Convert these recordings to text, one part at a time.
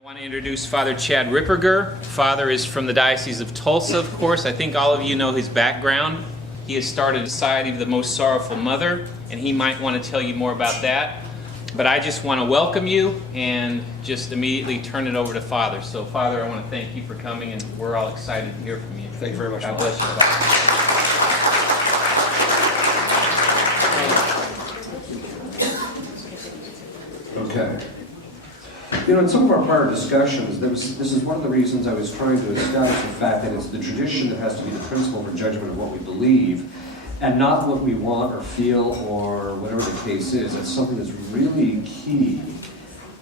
I want to introduce Father Chad Ripperger. Father is from the Diocese of Tulsa, of course. I think all of you know his background. He has started a Society of the Most Sorrowful Mother, and he might want to tell you more about that. But I just want to welcome you and just immediately turn it over to Father. So, Father, I want to thank you for coming, and we're all excited to hear from you. Thank you very much. God bless you, Father. Okay. You know, in some of our prior discussions, this is one of the reasons I was trying to establish the fact that it's the tradition that has to be the principle for judgment of what we believe, and not what we want or feel or whatever the case is. That's something that's really key.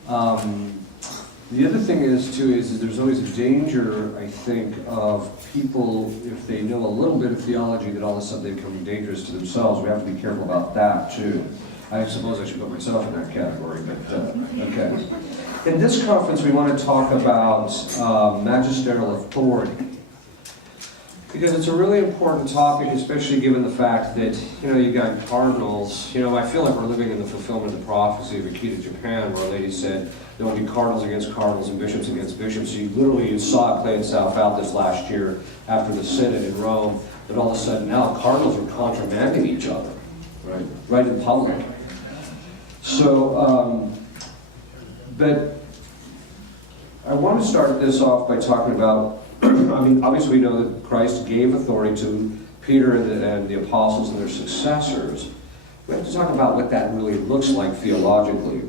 The other thing is there's always a danger, I think, of people, if they know a little bit of theology, that all of a sudden they become dangerous to themselves. We have to be careful about that, too. I suppose I should put myself in that category, but okay. In this conference, we want to talk about magisterial authority, because it's a really important topic, especially given the fact that, you got cardinals. I feel like we're living in the fulfillment of the prophecy of Akita, Japan, where a lady said there will be cardinals against cardinals and bishops against bishops. You saw it play itself out this last year after the Synod in Rome, but all of a sudden now cardinals are contramanding each other, right in public. So, but I want to start this off by talking about, obviously we know that Christ gave authority to Peter and the apostles and their successors. We have to talk about what that really looks like theologically.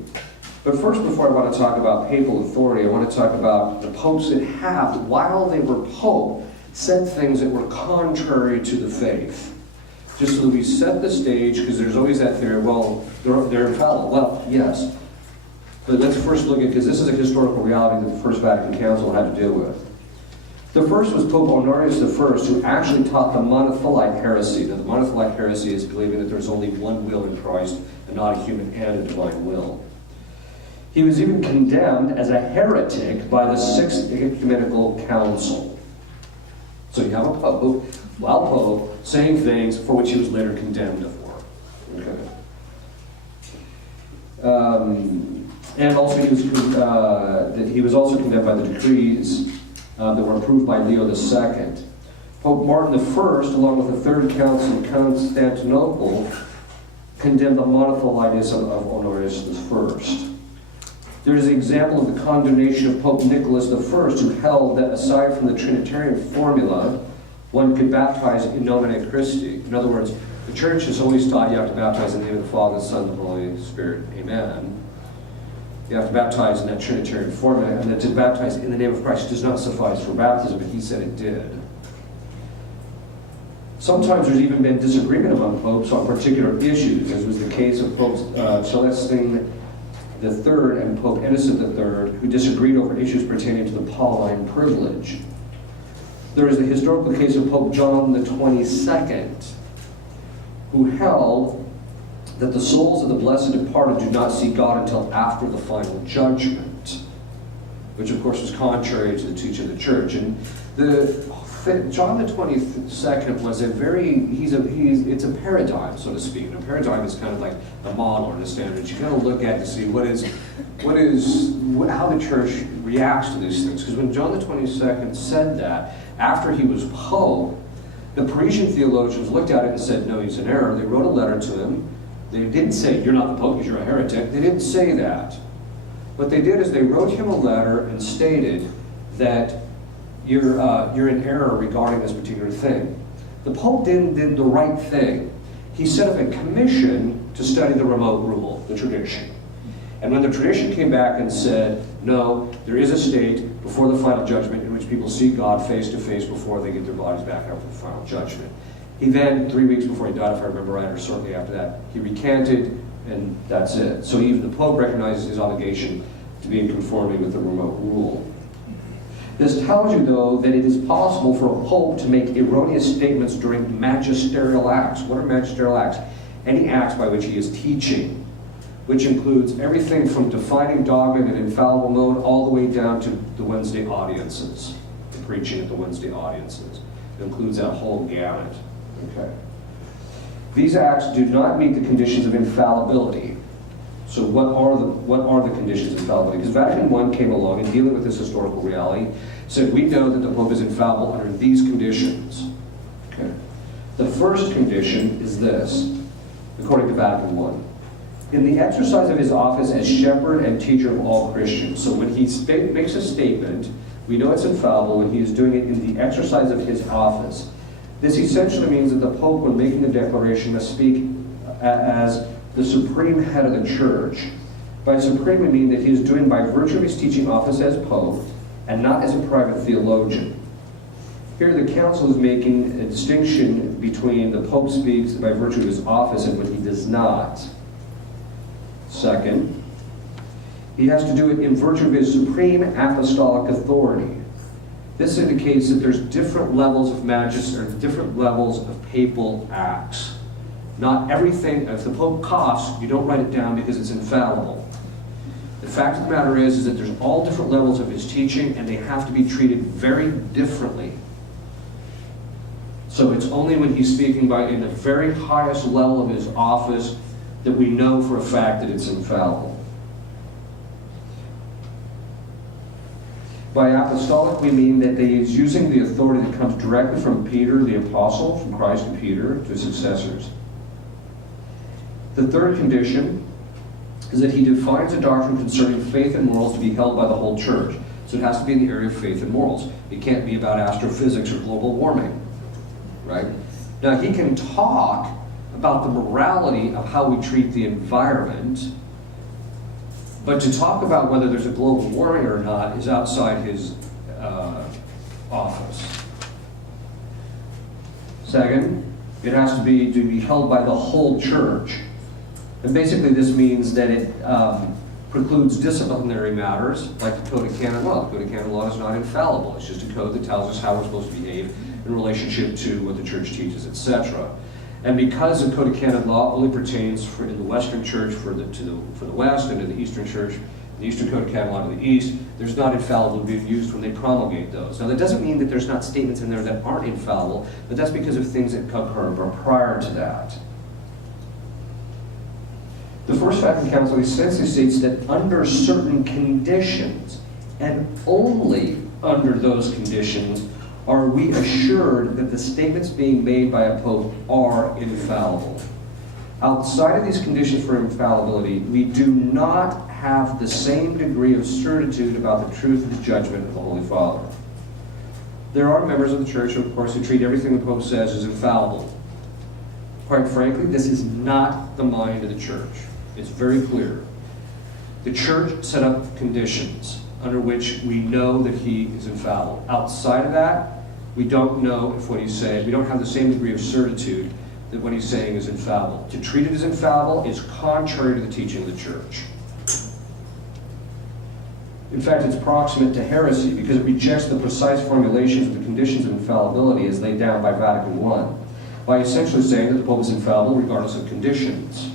But first, before I want to talk about papal authority, I want to talk about the popes that have, while they were pope, said things that were contrary to the faith. Just so that we set the stage, because there's always that theory, well, they're infallible. Well, yes. But let's first look at, because this is a historical reality that the First Vatican Council had to deal with. The first was Pope Honorius I, who actually taught the monothelite heresy. Now, the monothelite heresy is believing that there's only one will in Christ, and not a human and a divine will. He was even condemned as a heretic by the Sixth Ecumenical Council. So you have a pope, while pope, saying things for which he was later condemned for. Okay. And also he was also condemned by the decrees that were approved by Leo II. Pope Martin I, along with the Third Council of Constantinople, condemned the monothelitism of Honorius I. There is an example of the condemnation of Pope Nicholas I, who held that aside from the Trinitarian formula, one could baptize in nomine Christi. In other words, the Church has always taught you have to baptize in the name of the Father, the Son, and the Holy Spirit. Amen. You have to baptize in that Trinitarian formula, and that to baptize in the name of Christ does not suffice for baptism, but he said it did. Sometimes there's even been disagreement among popes on particular issues, as was the case of Pope Celestine III and Pope Innocent III, who disagreed over issues pertaining to the Pauline privilege. There is the historical case of Pope John XXII, who held that the souls of the blessed departed do not see God until after the final judgment, which of course was contrary to the teaching of the Church. And John XXII was it's a paradigm, so to speak. And a paradigm is kind of like a model or the standard. You kind of look at to see how the Church reacts to these things. Because when John XXII said that, after he was pope, the Parisian theologians looked at it and said, no, he's in error. They wrote a letter to him. They didn't say, you're not the pope because you're a heretic. They didn't say that. What they did is they wrote him a letter and stated that you're in error regarding this particular thing. The Pope then did the right thing. He set up a commission to study the remote rule, the tradition. And when the tradition came back and said, no, there is a state before the final judgment in which people see God face to face before they get their bodies back after the final judgment. He then, 3 weeks before he died, if I remember right, or shortly after that, he recanted, and that's it. So even the Pope recognizes his obligation to be in conformity with the remote rule. This tells you, though, that it is possible for a pope to make erroneous statements during magisterial acts. What are magisterial acts? Any acts by which he is teaching, which includes everything from defining dogma in an infallible mode all the way down to the Wednesday audiences, the preaching at the Wednesday audiences. It includes that whole gamut. Okay. These acts do not meet the conditions of infallibility. So what are the conditions of infallibility? Because Vatican I came along and dealing with this historical reality said we know that the Pope is infallible under these conditions. Okay. The first condition is this, according to Vatican I. In the exercise of his office as shepherd and teacher of all Christians. So when he makes a statement, we know it's infallible when he is doing it in the exercise of his office. This essentially means that the Pope, when making the declaration, must speak as the supreme head of the Church. By supreme, we mean that he is doing by virtue of his teaching office as Pope, and not as a private theologian. Here the Council is making a distinction between the Pope speaks by virtue of his office and when he does not. Second, he has to do it in virtue of his supreme apostolic authority. This indicates that there's different levels of magisterial, different levels of papal acts. Not everything, if the Pope coughs, you don't write it down because it's infallible. The fact of the matter is that there's all different levels of his teaching and they have to be treated very differently. So it's only when he's speaking in the very highest level of his office that we know for a fact that it's infallible. By apostolic, we mean that he is using the authority that comes directly from Peter, the apostle, from Christ to Peter, to his successors. The third condition is that he defines a doctrine concerning faith and morals to be held by the whole church. So it has to be in the area of faith and morals. It can't be about astrophysics or global warming, right? Now, he can talk about the morality of how we treat the environment, but to talk about whether there's a global warming or not is outside his office. Second, it has to be held by the whole church. And basically this means that it precludes disciplinary matters like the Code of Canon Law. The Code of Canon Law is not infallible. It's just a code that tells us how we're supposed to behave in relationship to what the church teaches, etc. And because the Code of Canon Law only pertains in the Western Church for the West, and in the Eastern Church, the Eastern Code of Canon Law to the East, there's not infallible being used when they promulgate those. Now that doesn't mean that there's not statements in there that aren't infallible, but that's because of things that occur prior to that. The First Vatican Council essentially states that under certain conditions, and only under those conditions, are we assured that the statements being made by a pope are infallible. Outside of these conditions for infallibility, we do not have the same degree of certitude about the truth of the judgment of the Holy Father. There are members of the Church, of course, who treat everything the Pope says as infallible. Quite frankly, this is not the mind of the Church. It's very clear. The Church set up conditions under which we know that he is infallible. Outside of that, we don't know if what he's saying, we don't have the same degree of certitude that what he's saying is infallible. To treat it as infallible is contrary to the teaching of the Church. In fact, it's proximate to heresy because it rejects the precise formulations of the conditions of infallibility as laid down by Vatican I, by essentially saying that the Pope is infallible regardless of conditions.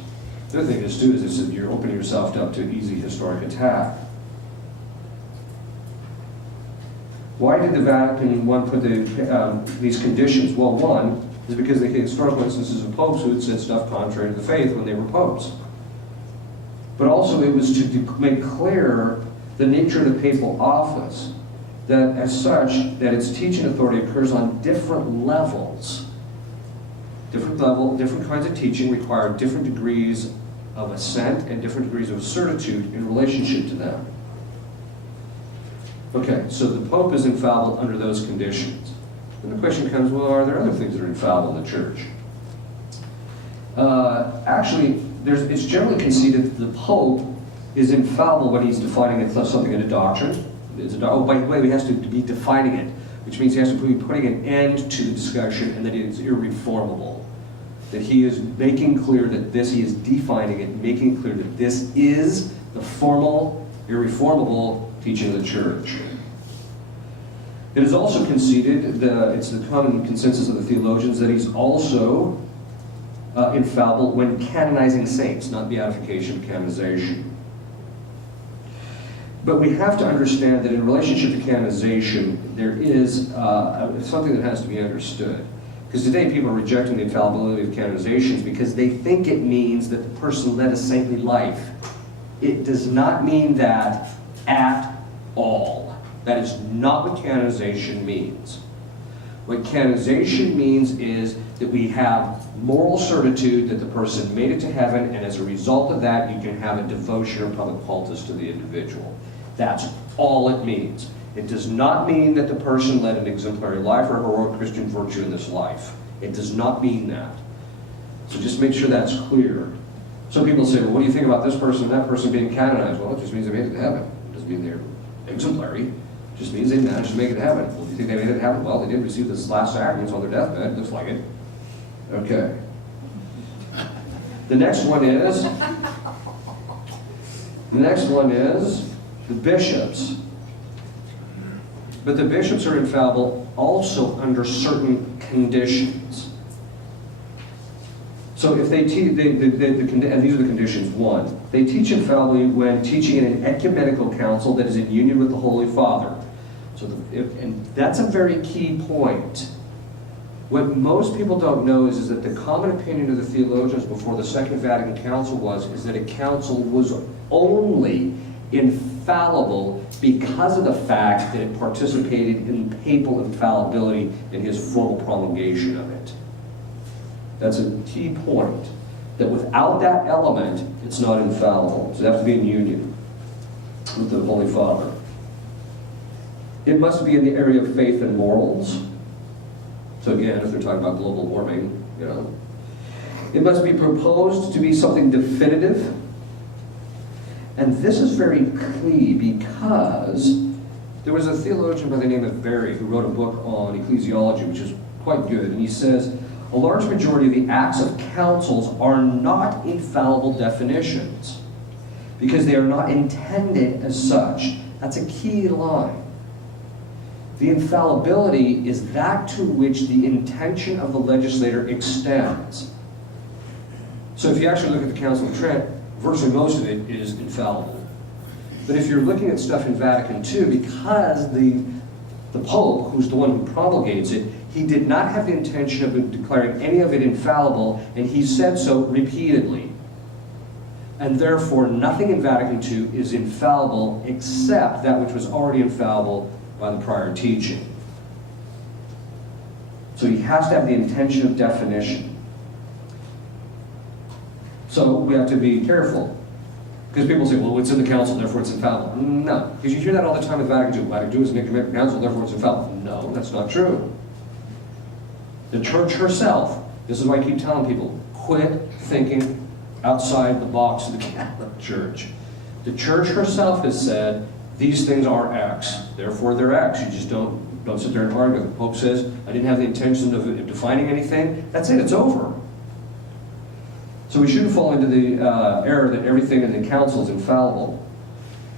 The other thing is, too, is that you're opening yourself up to easy historic attack. Why did the Vatican I put these conditions? Well, one is because they had historical instances of popes who had said stuff contrary to the faith when they were popes. But also it was to make clear the nature of the papal office, that as such, that its teaching authority occurs on different levels. Different kinds of teaching require different degrees of assent and different degrees of certitude in relationship to them. Okay, so the Pope is infallible under those conditions. And the question comes, well, are there other things that are infallible in the Church? Actually, it's generally conceded that the Pope is infallible when he's defining something in a doctrine. Oh, by the way, he has to be defining it, which means he has to be putting an end to the discussion and that it is irreformable. That he is making clear that he is defining it, making clear that this is the formal, irreformable teaching of the Church. It is also conceded, it's the common consensus of the theologians, that he's also infallible when canonizing saints, not beatification, but canonization. But we have to understand that in relationship to canonization, there is something that has to be understood. Because today people are rejecting the infallibility of canonizations because they think it means that the person led a saintly life. It does not mean that at all. That is not what canonization means. What canonization means is that we have moral certitude that the person made it to heaven, and as a result of that, you can have a devotion or public cultus to the individual. That's all it means. It does not mean that the person led an exemplary life or heroic Christian virtue in this life. It does not mean that. So just make sure that's clear. Some people say, well, what do you think about this person and that person being canonized? Well, it just means they made it to heaven. It doesn't mean they're exemplary. It just means they managed to make it to heaven. Well, do you think they made it to heaven? Well, they did receive this last sacraments on their deathbed. Looks like it. Okay. The next one is the bishops. But the bishops are infallible also under certain conditions. So if they teach, and these are the conditions. One, they teach infallibly when teaching in an ecumenical council that is in union with the Holy Father. So, and that's a very key point. What most people don't know is that the common opinion of the theologians before the Second Vatican Council is that a council was only infallible because of the fact that it participated in papal infallibility in his formal promulgation of it. That's a key point, that without that element, it's not infallible. So they have to be in union with the Holy Father. It must be in the area of faith and morals. So again, if they're talking about global warming, you know. It must be proposed to be something definitive. And this is very key because there was a theologian by the name of Berry who wrote a book on ecclesiology, which is quite good. And he says, a large majority of the acts of councils are not infallible definitions because they are not intended as such. That's a key line. The infallibility is that to which the intention of the legislator extends. So if you actually look at the Council of Trent, virtually most of it is infallible. But if you're looking at stuff in Vatican II, because the Pope, who's the one who promulgates it, he did not have the intention of declaring any of it infallible, and he said so repeatedly. And therefore, nothing in Vatican II is infallible except that which was already infallible by the prior teaching. So he has to have the intention of definition. So we have to be careful. Because people say, well, it's in the council, therefore it's infallible. No, because you hear that all the time with Vatican II. Vatican II is an ecumenical council, therefore it's infallible. No, that's not true. The church herself, this is why I keep telling people, quit thinking outside the box of the Catholic Church. The church herself has said, these things are X, therefore they're X. You just don't sit there and argue. The Pope says, I didn't have the intention of defining anything. That's it, it's over. So we shouldn't fall into the error that everything in the council is infallible.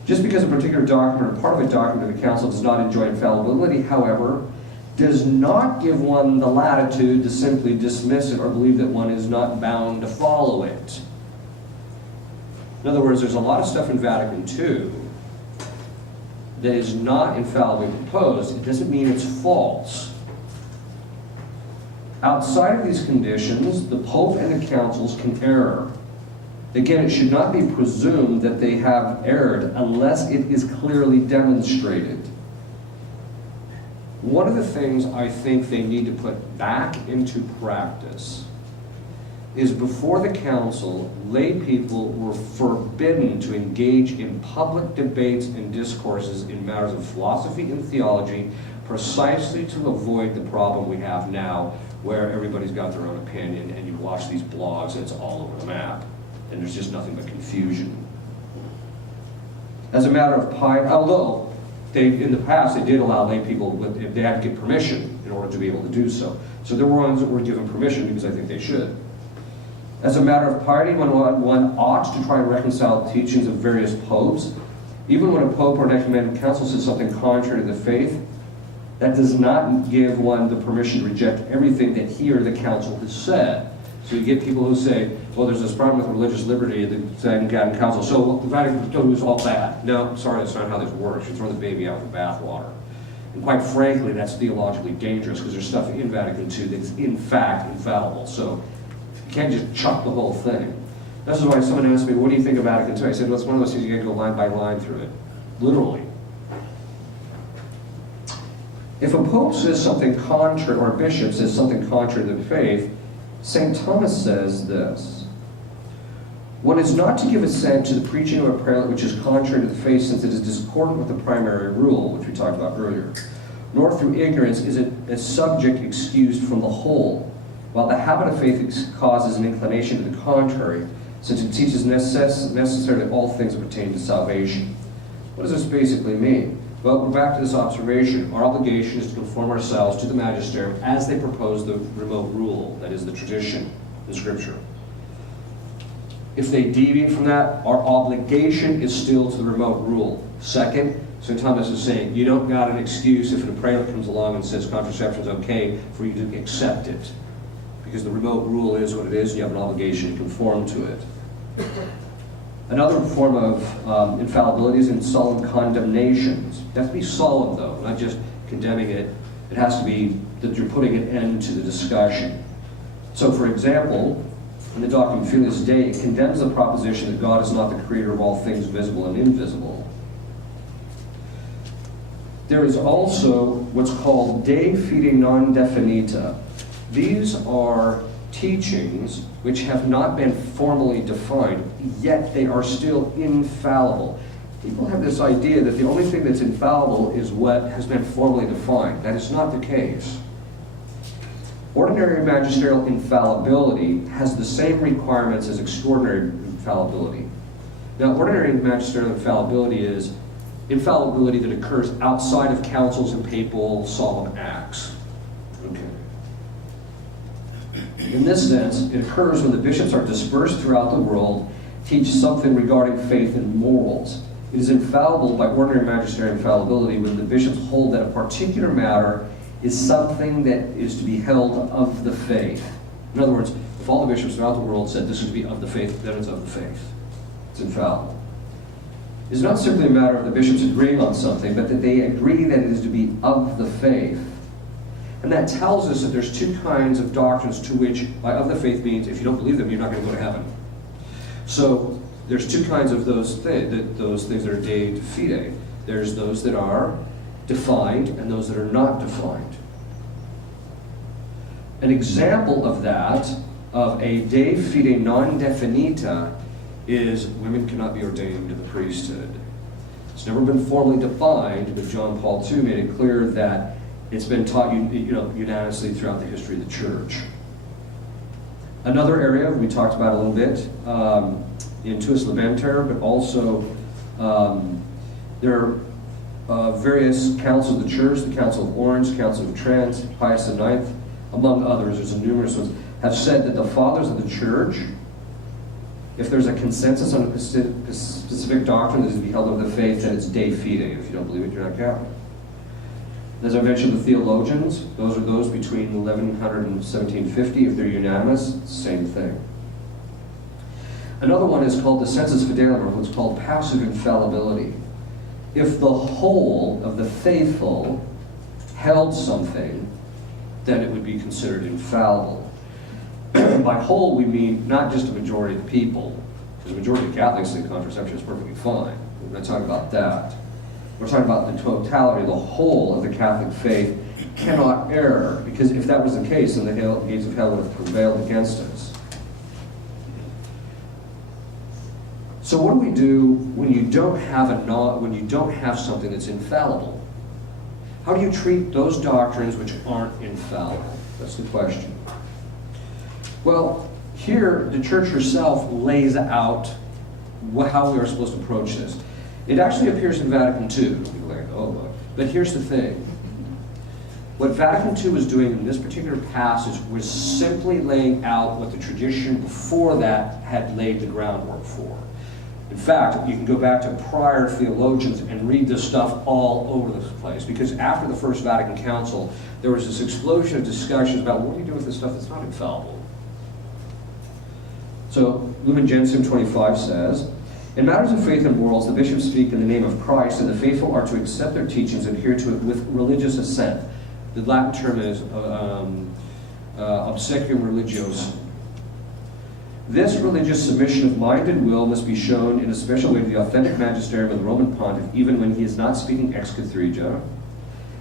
Just because a particular document or part of a document of the council does not enjoy infallibility, however, does not give one the latitude to simply dismiss it or believe that one is not bound to follow it. In other words, there's a lot of stuff in Vatican II that is not infallibly proposed. It doesn't mean it's false. Outside of these conditions, the Pope and the councils can err. Again, it should not be presumed that they have erred unless it is clearly demonstrated. One of the things I think they need to put back into practice is before the council, lay people were forbidden to engage in public debates and discourses in matters of philosophy and theology precisely to avoid the problem we have now where everybody's got their own opinion and you watch these blogs and it's all over the map and there's just nothing but confusion. As a matter of piety, although in the past they did allow lay people, they had to get permission in order to be able to do so. So there were ones that were given permission because I think they should. As a matter of piety, one ought to try and reconcile the teachings of various popes. Even when a pope or an ecumenical council says something contrary to the faith, that does not give one the permission to reject everything that he or the council has said. So you get people who say, well, there's this problem with religious liberty at the Second Vatican Council, so the Vatican II is all bad. No, sorry, that's not how this works. You throw the baby out with the bathwater. And quite frankly, that's theologically dangerous because there's stuff in Vatican II that's in fact infallible. So you can't just chuck the whole thing. This is why someone asked me, what do you think of Vatican II? I said, well, it's one of those things you gotta go line by line through it. Literally. If a pope says something contrary, or a bishop says something contrary to the faith, St. Thomas says this: one is not to give assent to the preaching of a prelate which is contrary to the faith, since it is discordant with the primary rule, which we talked about earlier. Nor through ignorance is it a subject excused from the whole, while the habit of faith causes an inclination to the contrary, since it teaches necessarily all things that pertain to salvation. What does this basically mean? Well, we're back to this observation. Our obligation is to conform ourselves to the Magisterium as they propose the remote rule, that is the tradition, the Scripture. If they deviate from that, our obligation is still to the remote rule. Second, St. Thomas is saying, you don't got an excuse if a prelate comes along and says contraception is okay for you to accept it. Because the remote rule is what it is, and you have an obligation to conform to it. Another form of infallibility is in solemn condemnations. You have to be solemn, though, not just condemning it. It has to be that you're putting an end to the discussion. So, for example, in the Doctrine Filius Dei, it condemns the proposition that God is not the creator of all things visible and invisible. There is also what's called De Fide Non Definita. These are teachings which have not been formally defined, yet they are still infallible. People have this idea that the only thing that's infallible is what has been formally defined. That is not the case. Ordinary magisterial infallibility has the same requirements as extraordinary infallibility. Now, ordinary magisterial infallibility is infallibility that occurs outside of councils and papal solemn acts. Okay. In this sense, it occurs when the bishops are dispersed throughout the world, teach something regarding faith and morals. It is infallible by ordinary magisterial infallibility when the bishops hold that a particular matter is something that is to be held of the faith. In other words, if all the bishops throughout the world said this is to be of the faith, then it's of the faith. It's infallible. It's not simply a matter of the bishops agreeing on something, but that they agree that it is to be of the faith. And that tells us that there's two kinds of doctrines to which, by of the faith means, if you don't believe them, you're not going to go to heaven. So, there's two kinds of those things that are de fide. There's those that are defined and those that are not defined. An example of that, of a de fide non definita, is women cannot be ordained to the priesthood. It's never been formally defined, but John Paul II made it clear that it's been taught unanimously throughout the history of the church. Another area we talked about a little bit in Tuus Libenter, but also there are various councils of the church, the Council of Orange, Council of Trent, Pius IX, among others, there's numerous ones, have said that the fathers of the church, if there's a consensus on a specific doctrine that is to be held of the faith, then it's de fide. If you don't believe it, you're not Catholic. As I mentioned, the theologians, those are those between 1100 and 1750. If they're unanimous, same thing. Another one is called the sensus fidelium, or what's called passive infallibility. If the whole of the faithful held something, then it would be considered infallible. By whole, we mean not just a majority of the people, because the majority of Catholics think contraception is perfectly fine. We're not talking about that. We're talking about the totality, the whole of the Catholic faith cannot err, because if that was the case, then the gates of hell would have prevailed against us. So what do we do when you don't have something that's infallible? How do you treat those doctrines which aren't infallible? That's the question. Well, here the Church herself lays out how we are supposed to approach this. It actually appears in Vatican II. People are like, oh, look. But here's the thing. What Vatican II was doing in this particular passage was simply laying out what the tradition before that had laid the groundwork for. In fact, you can go back to prior theologians and read this stuff all over the place, because after the First Vatican Council, there was this explosion of discussions about what do you do with this stuff that's not infallible. So, Lumen Gentium 25 says, in matters of faith and morals, the bishops speak in the name of Christ, and the faithful are to accept their teachings and adhere to it with religious assent. The Latin term is obsequium religiosum. This religious submission of mind and will must be shown in a special way to the authentic magisterium of the Roman pontiff, even when he is not speaking ex cathedra.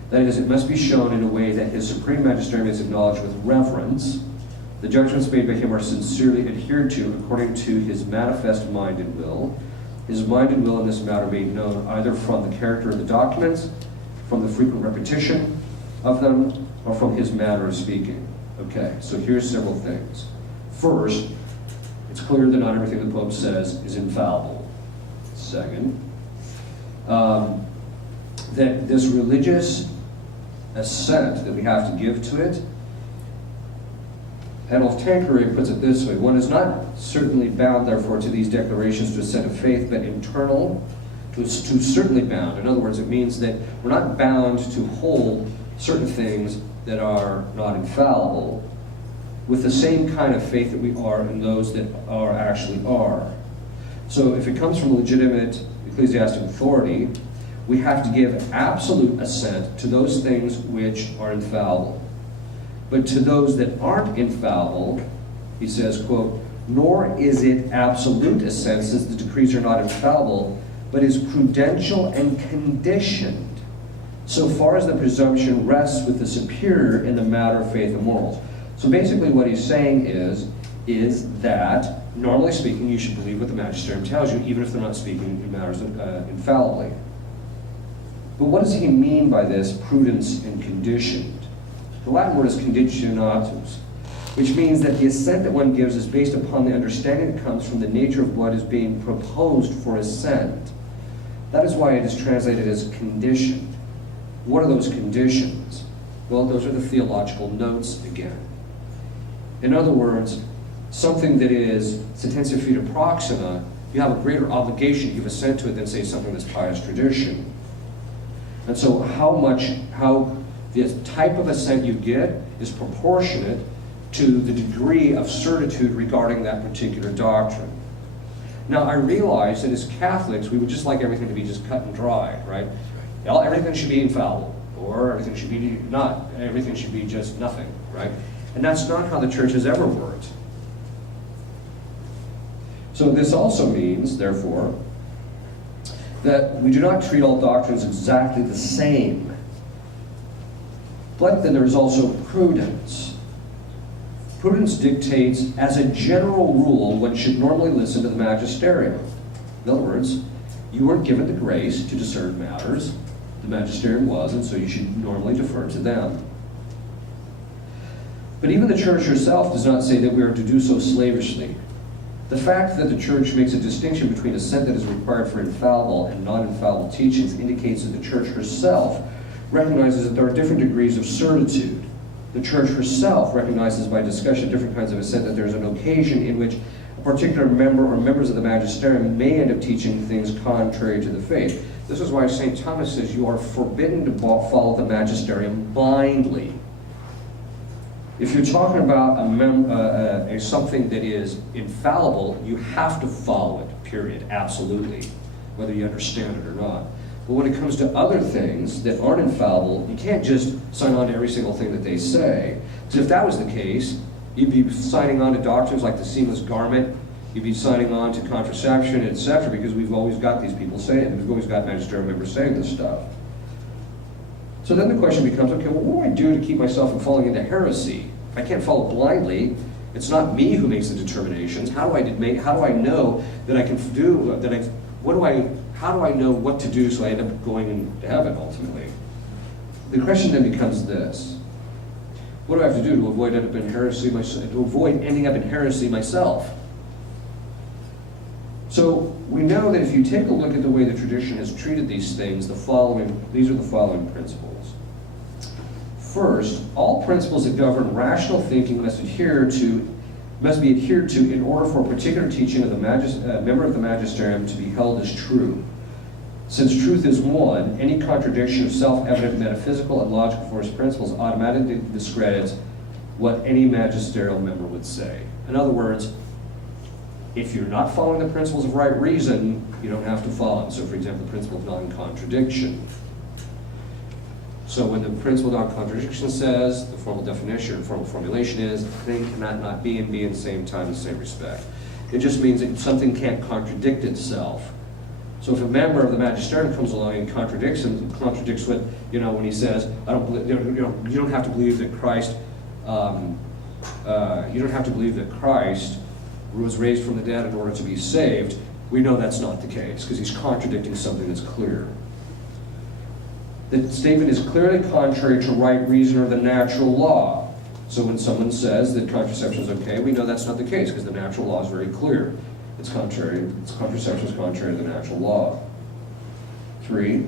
That is, it must be shown in a way that his supreme magisterium is acknowledged with reverence. The judgments made by him are sincerely adhered to according to his manifest mind and will. His mind and will in this matter made known either from the character of the documents, from the frequent repetition of them, or from his manner of speaking. Okay, so here's several things. First, it's clear that not everything the Pope says is infallible. Second, that this religious assent that we have to give to it, Adolf Tancred puts it this way: one is not certainly bound, therefore, to these declarations to assent of faith, but internal to certainly bound. In other words, it means that we're not bound to hold certain things that are not infallible with the same kind of faith that we are in those that are actually are. So if it comes from legitimate ecclesiastic authority, we have to give absolute assent to those things which are infallible. But to those that aren't infallible, he says, quote, nor is it absolute assent, since the decrees are not infallible, but is prudential and conditioned, so far as the presumption rests with the superior in the matter of faith and morals. So basically what he's saying is that, normally speaking, you should believe what the magisterium tells you, even if they're not speaking in matters infallibly. But what does he mean by this prudence and conditioned? The Latin word is conditionatus, which means that the assent that one gives is based upon the understanding that comes from the nature of what is being proposed for assent. That is why it is translated as conditioned. What are those conditions? Well, those are the theological notes again. In other words, something that is sententia fide proxima, you have a greater obligation to give assent to it than, say, something that's pious tradition. And so how the type of assent you get is proportionate to the degree of certitude regarding that particular doctrine. Now, I realize that as Catholics, we would just like everything to be just cut and dry, right? Everything should be infallible, or everything should be not. Everything should be just nothing, right? And that's not how the church has ever worked. So this also means, therefore, that we do not treat all doctrines exactly the same. But then there's also prudence. Prudence dictates, as a general rule, one should normally listen to the magisterium. In other words, you weren't given the grace to discern matters. The magisterium was, and so you should normally defer to them. But even the church herself does not say that we are to do so slavishly. The fact that the church makes a distinction between assent that is required for infallible and non-infallible teachings indicates that the church herself recognizes that there are different degrees of certitude. The church herself recognizes by discussion different kinds of assent that there is an occasion in which a particular member or members of the magisterium may end up teaching things contrary to the faith. This is why St. Thomas says you are forbidden to follow the magisterium blindly. If you're talking about something that is infallible, you have to follow it, period, absolutely, whether you understand it or not. But when it comes to other things that aren't infallible, you can't just sign on to every single thing that they say. Because if that was the case, you'd be signing on to doctrines like the seamless garment, you'd be signing on to contraception, etc., because we've always got these people saying it. We've always got magisterial members saying this stuff. So then the question becomes, okay, well, what do I do to keep myself from falling into heresy? If I can't follow blindly, it's not me who makes the determinations. How do I know that I can do that? How do I know what to do so I end up going into heaven ultimately? The question then becomes this: what do I have to do to avoid ending up in heresy myself? So we know that if you take a look at the way the tradition has treated these things, these are the following principles. First, all principles that govern rational thinking must be adhered to in order for a particular teaching of the member of the magisterium to be held as true. Since truth is one, any contradiction of self-evident metaphysical and logical first principles automatically discredits what any magisterial member would say. In other words, if you're not following the principles of right reason, you don't have to follow them. So, for example, the principle of non-contradiction. So when the principle of contradiction says, the formal definition or formal formulation is, thing cannot not be and be in the same time in the same respect. It just means that something can't contradict itself. So if a member of the magisterium comes along and contradicts what, when he says, I don't believe, you don't have to believe that Christ, was raised from the dead in order to be saved, we know that's not the case, because he's contradicting something that's clear. The statement is clearly contrary to right reason or the natural law. So when someone says that contraception is okay, we know that's not the case, because the natural law is very clear. Contraception is contrary to the natural law. 3,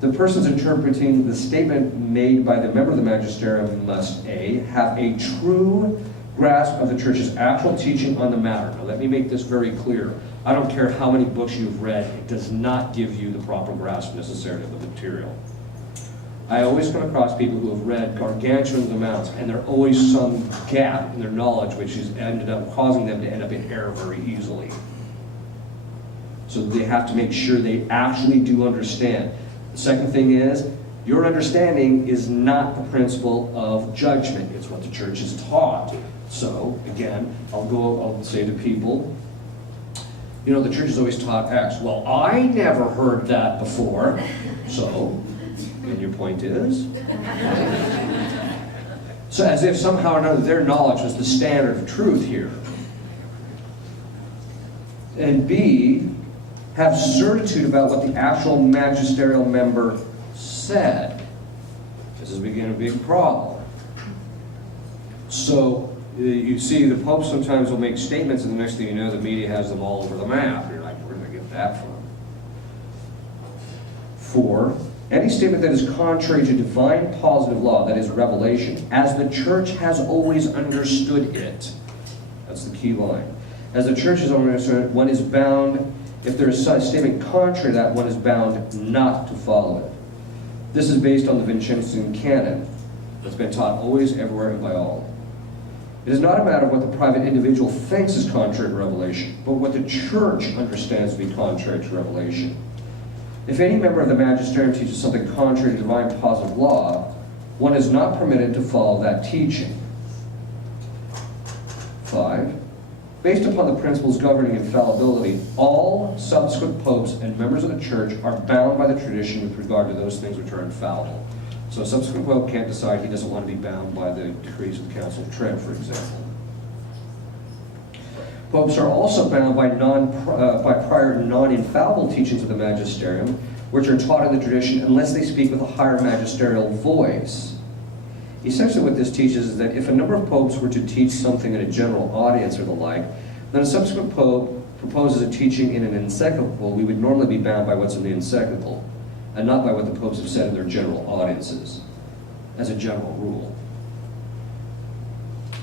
the persons interpreting the statement made by the member of the magisterium must A, have a true grasp of the church's actual teaching on the matter. Now let me make this very clear. I don't care how many books you've read, it does not give you the proper grasp necessarily of the material. I always come across people who have read gargantuan amounts, and there's always some gap in their knowledge which has ended up causing them to end up in error very easily. So they have to make sure they actually do understand. The second thing is, your understanding is not the principle of judgment. It's what the church is taught. So, again, I'll say to people, the church has always taught X. Well, I never heard that before. So, and your point is? So as if somehow or another their knowledge was the standard of truth here. And B, have certitude about what the actual magisterial member said. This is beginning a big problem. So you see the Pope sometimes will make statements, and the next thing you know, the media has them all over the map. You're like, where did I get that from? 4, any statement that is contrary to divine positive law, that is revelation, as the church has always understood it. That's the key line. As the church has always understood it, one is bound, if there is a statement contrary to that, one is bound not to follow it. This is based on the Vincentian canon that's been taught always, everywhere, and by all. It is not a matter of what the private individual thinks is contrary to revelation, but what the church understands to be contrary to revelation. If any member of the magisterium teaches something contrary to divine positive law, one is not permitted to follow that teaching. 5, based upon the principles governing infallibility, all subsequent popes and members of the church are bound by the tradition with regard to those things which are infallible. So a subsequent pope can't decide he doesn't want to be bound by the decrees of the Council of Trent, for example. Popes are also bound by prior non-infallible teachings of the magisterium, which are taught in the tradition unless they speak with a higher magisterial voice. Essentially what this teaches is that if a number of popes were to teach something in a general audience or the like, then a subsequent pope proposes a teaching in an encyclical, we would normally be bound by what's in the encyclical, and not by what the popes have said in their general audiences, as a general rule.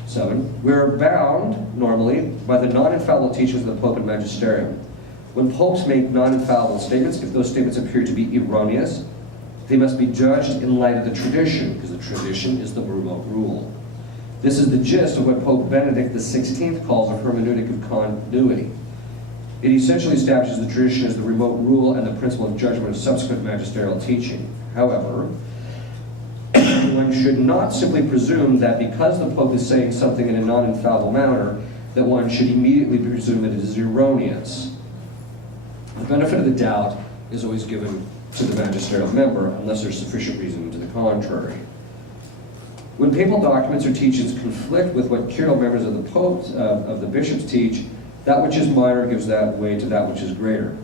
7, we're bound, normally, by the non-infallible teachings of the Pope and Magisterium. When popes make non-infallible statements, if those statements appear to be erroneous, they must be judged in light of the tradition, because the tradition is the remote rule. This is the gist of what Pope Benedict XVI calls a hermeneutic of continuity. It essentially establishes the tradition as the remote rule and the principle of judgment of subsequent magisterial teaching. However, one should not simply presume that because the Pope is saying something in a non-infallible manner, that one should immediately presume that it is erroneous. The benefit of the doubt is always given to the magisterial member unless there's sufficient reason to the contrary. When papal documents or teachings conflict with what curial members of the popes, of the bishops teach, that which is minor gives that way to that which is greater.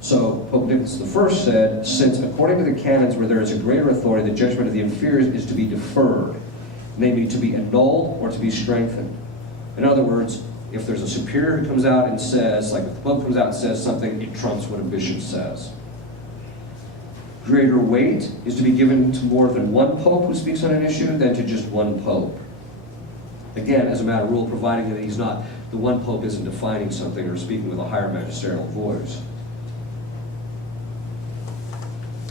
So Pope Nicholas I said, since according to the canons where there is a greater authority, the judgment of the inferiors is to be deferred, namely to be annulled or to be strengthened. In other words, if there's a superior who comes out and says, like if the Pope comes out and says something, it trumps what a bishop says. Greater weight is to be given to more than one Pope who speaks on an issue than to just one Pope. Again, as a matter of rule, providing that the one Pope isn't defining something or speaking with a higher magisterial voice.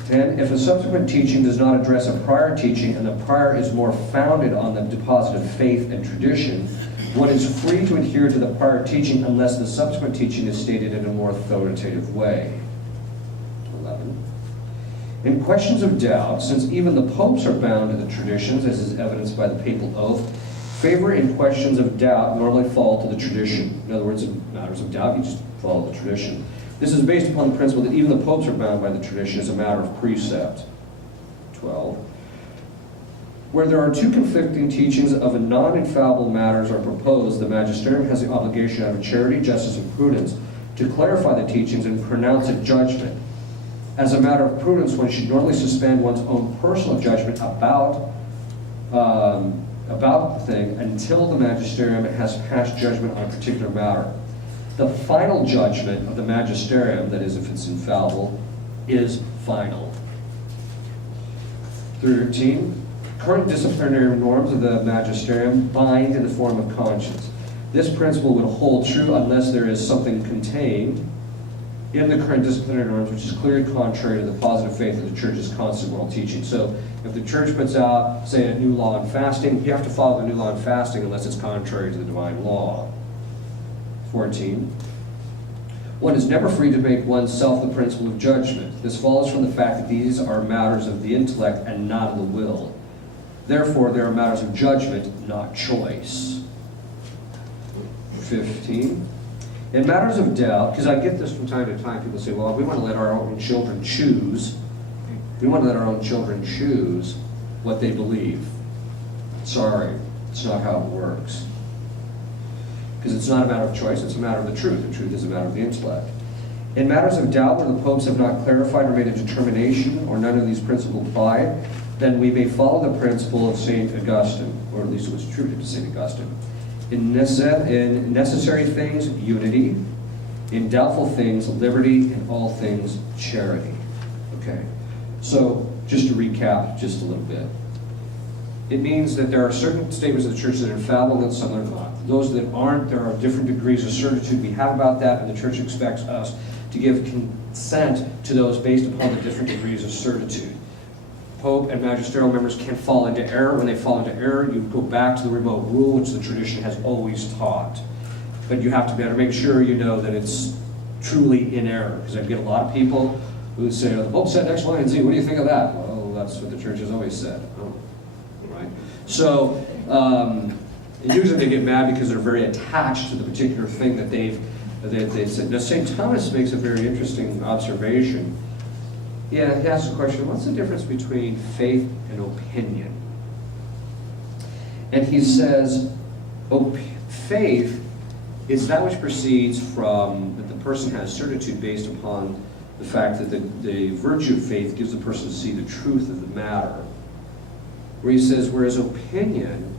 10, if a subsequent teaching does not address a prior teaching and the prior is more founded on the deposit of faith and tradition, one is free to adhere to the prior teaching unless the subsequent teaching is stated in a more authoritative way. 11, In questions of doubt, since even the popes are bound to the traditions, as is evidenced by the papal oath, favor in questions of doubt normally fall to the tradition. In other words, in matters of doubt, you just follow the tradition. This is based upon the principle that even the popes are bound by the tradition as a matter of precept. 12. Where there are two conflicting teachings of a non-infallible matters are proposed, the magisterium has the obligation out of charity, justice, and prudence to clarify the teachings and pronounce a judgment. As a matter of prudence, one should normally suspend one's own personal judgment about the thing until the magisterium has passed judgment on a particular matter. The final judgment of the magisterium, that is, if it's infallible, is final. 13. Current disciplinary norms of the magisterium bind in the form of conscience. This principle would hold true unless there is something contained in the current disciplinary norms which is clearly contrary to the positive faith of the Church's constant moral teaching. So if the Church puts out, say, a new law on fasting, you have to follow the new law on fasting unless it's contrary to the divine law. 14. One is never free to make oneself the principle of judgment. This follows from the fact that these are matters of the intellect and not of the will. Therefore, they are matters of judgment, not choice. 15. In matters of doubt, because I get this from time to time, people say, well, we want to let our own children choose. We want to let our own children choose what they believe. Sorry, it's not how it works. Because it's not a matter of choice, it's a matter of the truth. The truth is a matter of the intellect. In matters of doubt where the popes have not clarified or made a determination, or none of these principles apply, then we may follow the principle of St. Augustine, or at least it was attributed to St. Augustine. In necessary things, unity. In doubtful things, liberty. In all things, charity. Okay, so just to recap just a little bit. It means that there are certain statements of the Church that are infallible and some are not. Those that aren't, there are different degrees of certitude we have about that, and the Church expects us to give consent to those based upon the different degrees of certitude. Pope and magisterial members can fall into error. When they fall into error, you go back to the remote rule, which the tradition has always taught. But you have to better make sure you know that it's truly in error, because I get a lot of people who say, oh, the Pope said X, Y, and Z. What do you think of that? Well, that's what the Church has always said. Oh, right. So usually they get mad because they're very attached to the particular thing that they said. Now, St. Thomas makes a very interesting observation. Yeah, he asks the question, what's the difference between faith and opinion? And he says, faith is that which proceeds from that the person has certitude based upon the fact that the virtue of faith gives the person to see the truth of the matter. Where he says, whereas opinion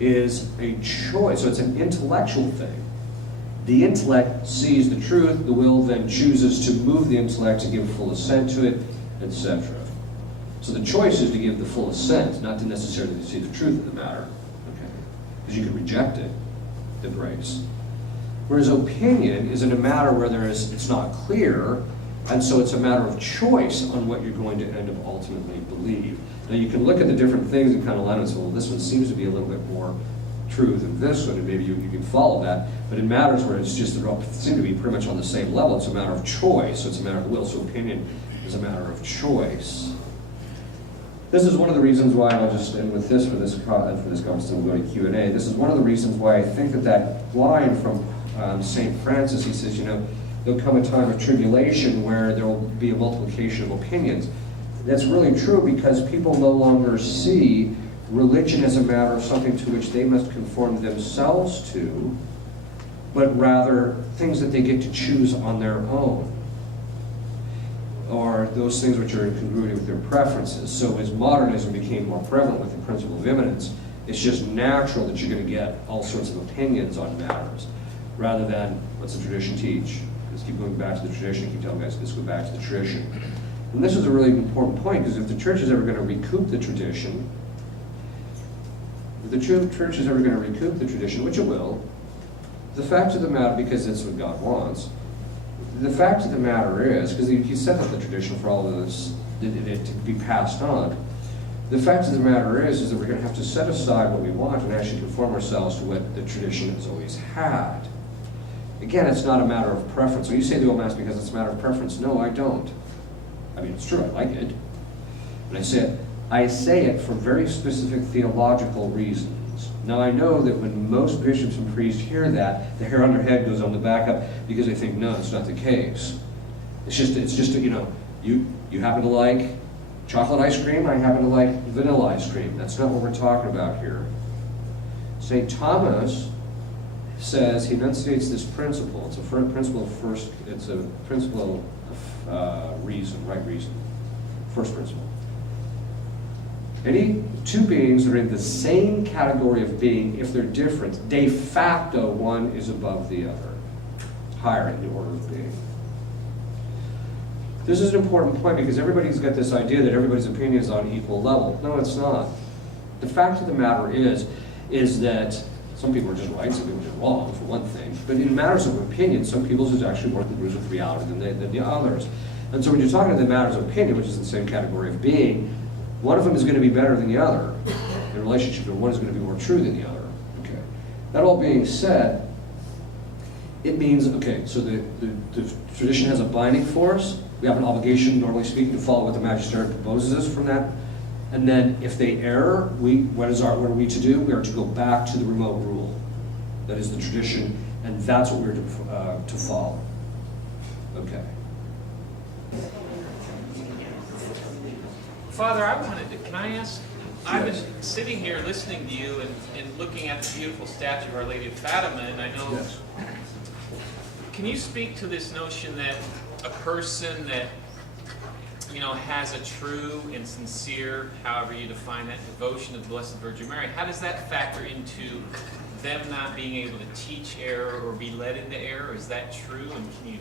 is a choice, so it's an intellectual thing. The intellect sees the truth, the will then chooses to move the intellect to give full assent to it, etc. So the choice is to give the full assent, not to necessarily see the truth of the matter. Okay? Because you can reject it, the grace. Whereas opinion is in a matter where it's not clear, and so it's a matter of choice on what you're going to end up ultimately believe. Now you can look at the different things and kind of line and say, well, this one seems to be a little bit more true than this one, and maybe you can follow that. But in matters where it's just they seem to be pretty much on the same level, it's a matter of choice. So it's a matter of will. So opinion is a matter of choice. This is one of the reasons why I'll just end with this for this conference, and we'll go to Q&A. This is one of the reasons why I think that line from St. Francis, he says, there'll come a time of tribulation where there will be a multiplication of opinions. That's really true because people no longer see religion as a matter of something to which they must conform themselves to, but rather things that they get to choose on their own, or those things which are in congruity with their preferences. So as modernism became more prevalent with the principle of immanence, it's just natural that you're going to get all sorts of opinions on matters, rather than what's the tradition teach. Let's keep going back to the tradition. I keep telling guys, let's go back to the tradition. And this is a really important point, because if the Church is ever going to recoup the tradition, which it will, the fact of the matter, because that's what God wants, the fact of the matter is, because He set up the tradition for all of this it to be passed on, the fact of the matter is that we're going to have to set aside what we want and actually conform ourselves to what the tradition has always had. Again, it's not a matter of preference. So you say the old Mass because it's a matter of preference. No, I don't. I mean, it's true, I like it, And I say it for very specific theological reasons. Now I know that when most bishops and priests hear that, the hair on their head goes on the back up because they think, no, it's not the case. It's just you know, you happen to like chocolate ice cream, I happen to like vanilla ice cream. That's not what we're talking about here. St. Thomas says, he enunciates this principle. It's a principle of reason, right reason. First principle. Any two beings that are in the same category of being, if they're different, de facto one is above the other, higher in the order of being. This is an important point because everybody's got this idea that everybody's opinion is on equal level. No, it's not. The fact of the matter is that some people are just right, some people are just wrong, for one thing. But in matters of opinion, some people's is actually more congruous with reality than the others. And so when you're talking about the matters of opinion, which is the same category of being, one of them is going to be better than the other in relationship, or one is going to be more true than the other. Okay. That all being said, it means, okay, so the tradition has a binding force. We have an obligation, normally speaking, to follow what the Magisterial proposes us from that. And then if they err, what are we to do? We are to go back to the remote rule. That is the tradition, and that's what we're to follow. Okay. Father, can I ask, I've been sitting here listening to you and looking at the beautiful statue of Our Lady of Fatima, and I know, Yes. Can you speak to this notion that a person that, you know, has a true and sincere, however you define that, devotion to the Blessed Virgin Mary, how does that factor into them not being able to teach error or be led into error? Is that true? And can you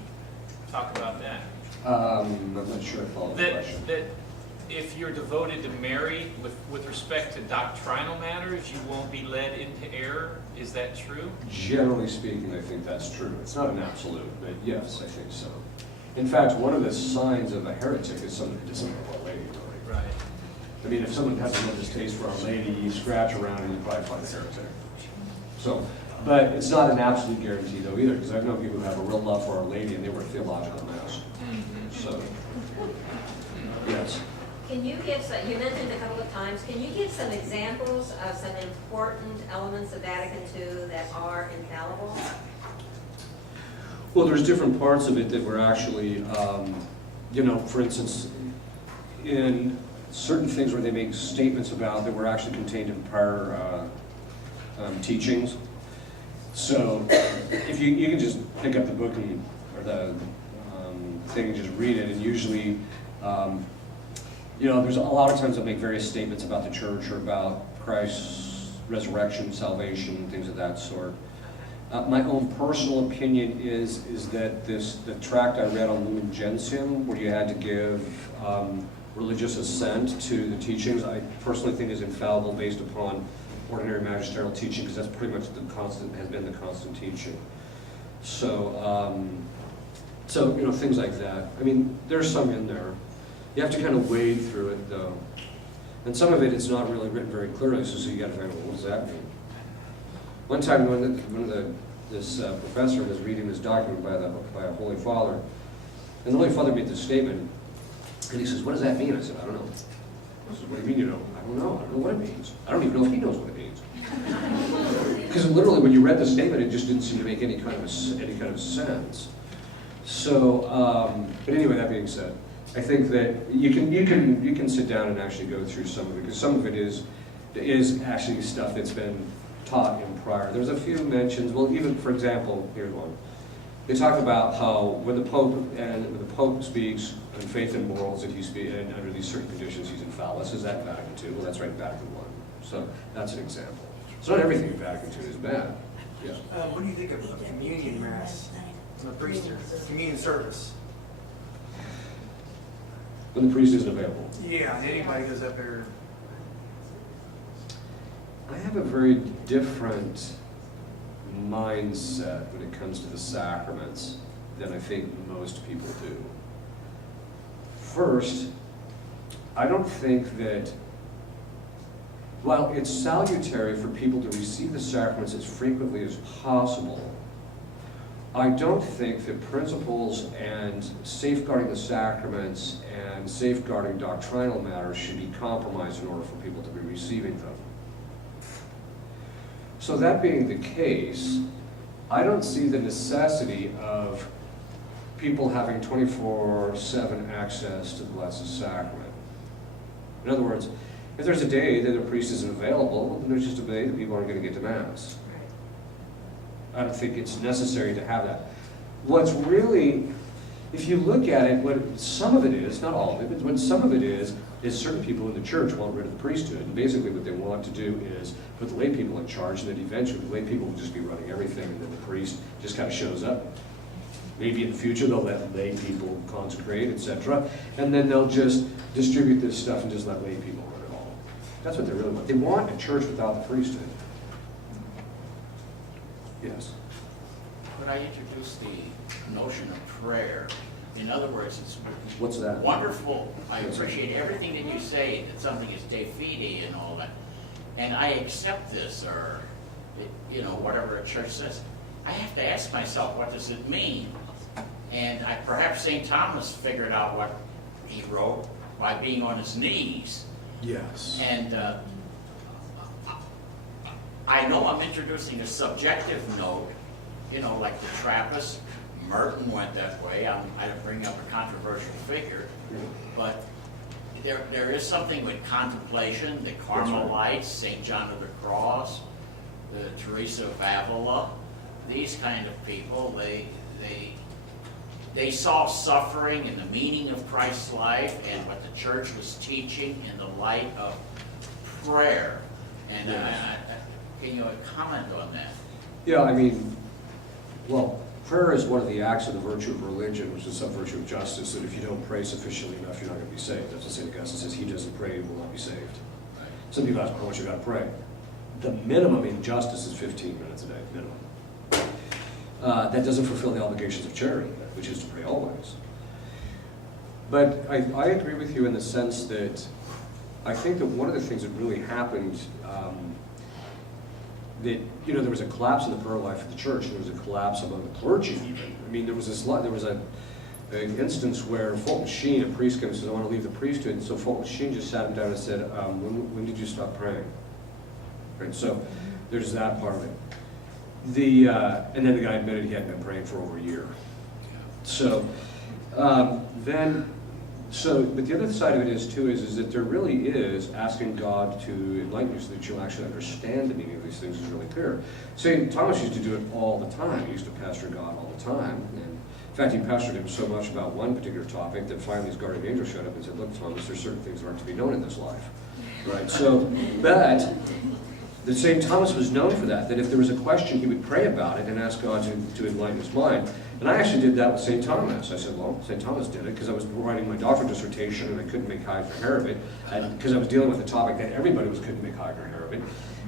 talk about that? I'm not sure I follow the question. That if you're devoted to Mary with respect to doctrinal matters, you won't be led into error. Is that true? Generally speaking, I think that's true. It's not an absolute, but yes, I think so. In fact, one of the signs of a heretic is someone who doesn't know Our Lady. Right. I mean, if someone has a real distaste for Our Lady, you scratch around and you probably find a heretic. So, but it's not an absolute guarantee though either, because I've known people who have a real love for Our Lady and they were a theological mess. So, yes. Can you give some, you mentioned a couple of times, can you give some examples of some important elements of Vatican II that are infallible? Well, there's different parts of it that were actually, you know, for instance, in certain things where they make statements about that were actually contained in prior teachings. So if you can just pick up the book or the thing and just read it, and usually, you know, there's a lot of times they'll make various statements about the church or about Christ's resurrection, salvation, things of that sort. My own personal opinion is that the tract I read on Lumen Gentium, where you had to give religious assent to the teachings, I personally think is infallible based upon ordinary magisterial teaching, because that's pretty much has been the constant teaching. So, so you know, things like that. I mean, there's some in there. You have to kind of wade through it, though. And some of it's not really written very clearly, so you got to find out, what does that mean? One time, this professor was reading this document by a Holy Father, and the Holy Father made this statement, and he says, "What does that mean?" I said, "I don't know." He says, "What do you mean you don't?" "I don't know. I don't know what it means. I don't even know if he knows what it means." Because literally, when you read the statement, it just didn't seem to make any kind of sense. So, but anyway, that being said, I think that you can sit down and actually go through some of it, because some of it is actually stuff that's been taught in prior. There's a few mentions. Well, even for example, here's one. They talk about how when the Pope speaks on faith and morals, that and under these certain conditions he's infallible. This is that Vatican II. Well, that's right, Vatican I. So that's an example. So not everything in Vatican II is bad. Yeah. What do you think of the communion mass, the priesthood, communion service? When the priest isn't available. Yeah, and anybody goes up there. I have a very different mindset when it comes to the sacraments than I think most people do. First, I don't think that, while it's salutary for people to receive the sacraments as frequently as possible, I don't think that principles and safeguarding the sacraments and safeguarding doctrinal matters should be compromised in order for people to be receiving them. So that being the case, I don't see the necessity of people having 24/7 access to the Blessed Sacrament. In other words, if there's a day that a priest isn't available, then there's just a day that people aren't going to get to Mass. I don't think it's necessary to have that. What's really, if you look at it, what some of it is, not all of it, but what some of it is certain people in the church want rid of the priesthood. And basically what they want to do is put the lay people in charge, and then eventually the lay people will just be running everything, and then the priest just kind of shows up. Maybe in the future they'll let lay people consecrate, etc. And then they'll just distribute this stuff and just let lay people run it all. That's what they really want. They want a church without the priesthood. Yes. Could I introduce the notion of prayer? In other words, it's What's that? wonderful. I appreciate everything that you say, that something is de fide and all that. And I accept this, or, you know, whatever a church says. I have to ask myself, what does it mean? And perhaps St. Thomas figured out what he wrote by being on his knees. Yes. And I know I'm introducing a subjective note, you know, like the Trappist. Merton went that way. I don't bring up a controversial figure, but there is something with contemplation, the Carmelites, St. John of the Cross, the Teresa of Avila, these kind of people, they saw suffering and the meaning of Christ's life and what the church was teaching in the light of prayer. And can you comment on that? Yeah, I mean, well, prayer is one of the acts of the virtue of religion, which is some virtue of justice, that if you don't pray sufficiently enough, you're not going to be saved. That's what St. Augustine says, he doesn't pray, he will not be saved. Some people ask, how much you got to pray? The minimum in justice is 15 minutes a day, minimum. That doesn't fulfill the obligations of charity, which is to pray always. But I agree with you in the sense that I think that one of the things that really happened, that, you know, there was a collapse in the prayer life of the church, and there was a collapse among the clergy even. I mean, there was an instance where Fulton Sheen, a priest, came and says, I want to leave the priesthood. And so Fulton Sheen just sat him down and said, when did you stop praying? Right, so there's that part of it. And then the guy admitted he hadn't been praying for over a year. So but the other side of it is too, is that there really is asking God to enlighten you so that you'll actually understand the meaning of these things is really clear. St. Thomas used to do it all the time. He used to pastor God all the time. And in fact, he pastored him so much about one particular topic that finally his guardian angel showed up and said, look, Thomas, there's certain things that aren't to be known in this life. Right? So, but the St. Thomas was known for that if there was a question, he would pray about it and ask God to enlighten his mind. And I actually did that with St. Thomas. I said, well, St. Thomas did it because I was writing my doctoral dissertation and I couldn't make hide or hair of it, because I was dealing with a topic that everybody couldn't make hide or hair of it.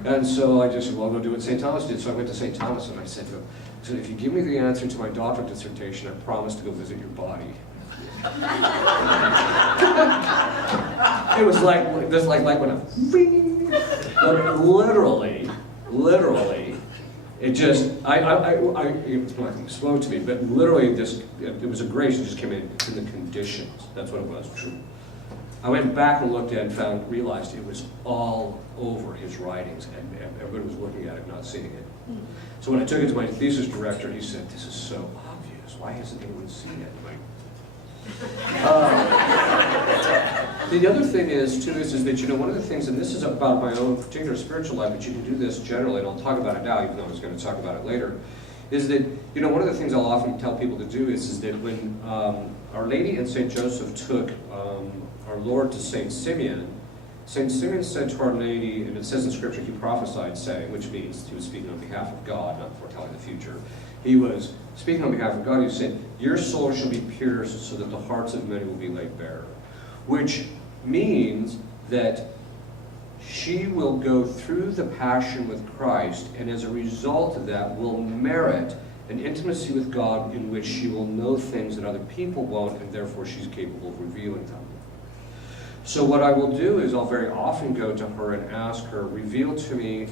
And so I just said, well, I'll go do what St. Thomas did. So I went to St. Thomas and I said to him, if you give me the answer to my doctoral dissertation, I promise to go visit your body. It was like when a literally, it just, it's nothing slow to me, but literally it was a grace that just came in the conditions. That's what it was, true. I went back and looked at it and realized it was all over his writings, and everybody was looking at it, not seeing it. So when I took it to my thesis director, he said, this is so obvious. Why hasn't anyone seen it? The other thing is, too, is that, you know, one of the things, and this is about my own particular spiritual life, but you can do this generally, and I'll talk about it now, even though I was going to talk about it later, is that, you know, one of the things I'll often tell people to do is that when Our Lady and St. Joseph took our Lord to St. Simeon said to Our Lady, and it says in Scripture, he prophesied saying, which means he was speaking on behalf of God, not foretelling the future. He was speaking on behalf of God. He said, your soul shall be pierced so that the hearts of many will be laid bare. Which means that she will go through the passion with Christ, and as a result of that will merit an intimacy with God in which she will know things that other people won't, and therefore she's capable of revealing them. So what I will do is I'll very often go to her and ask her, reveal to me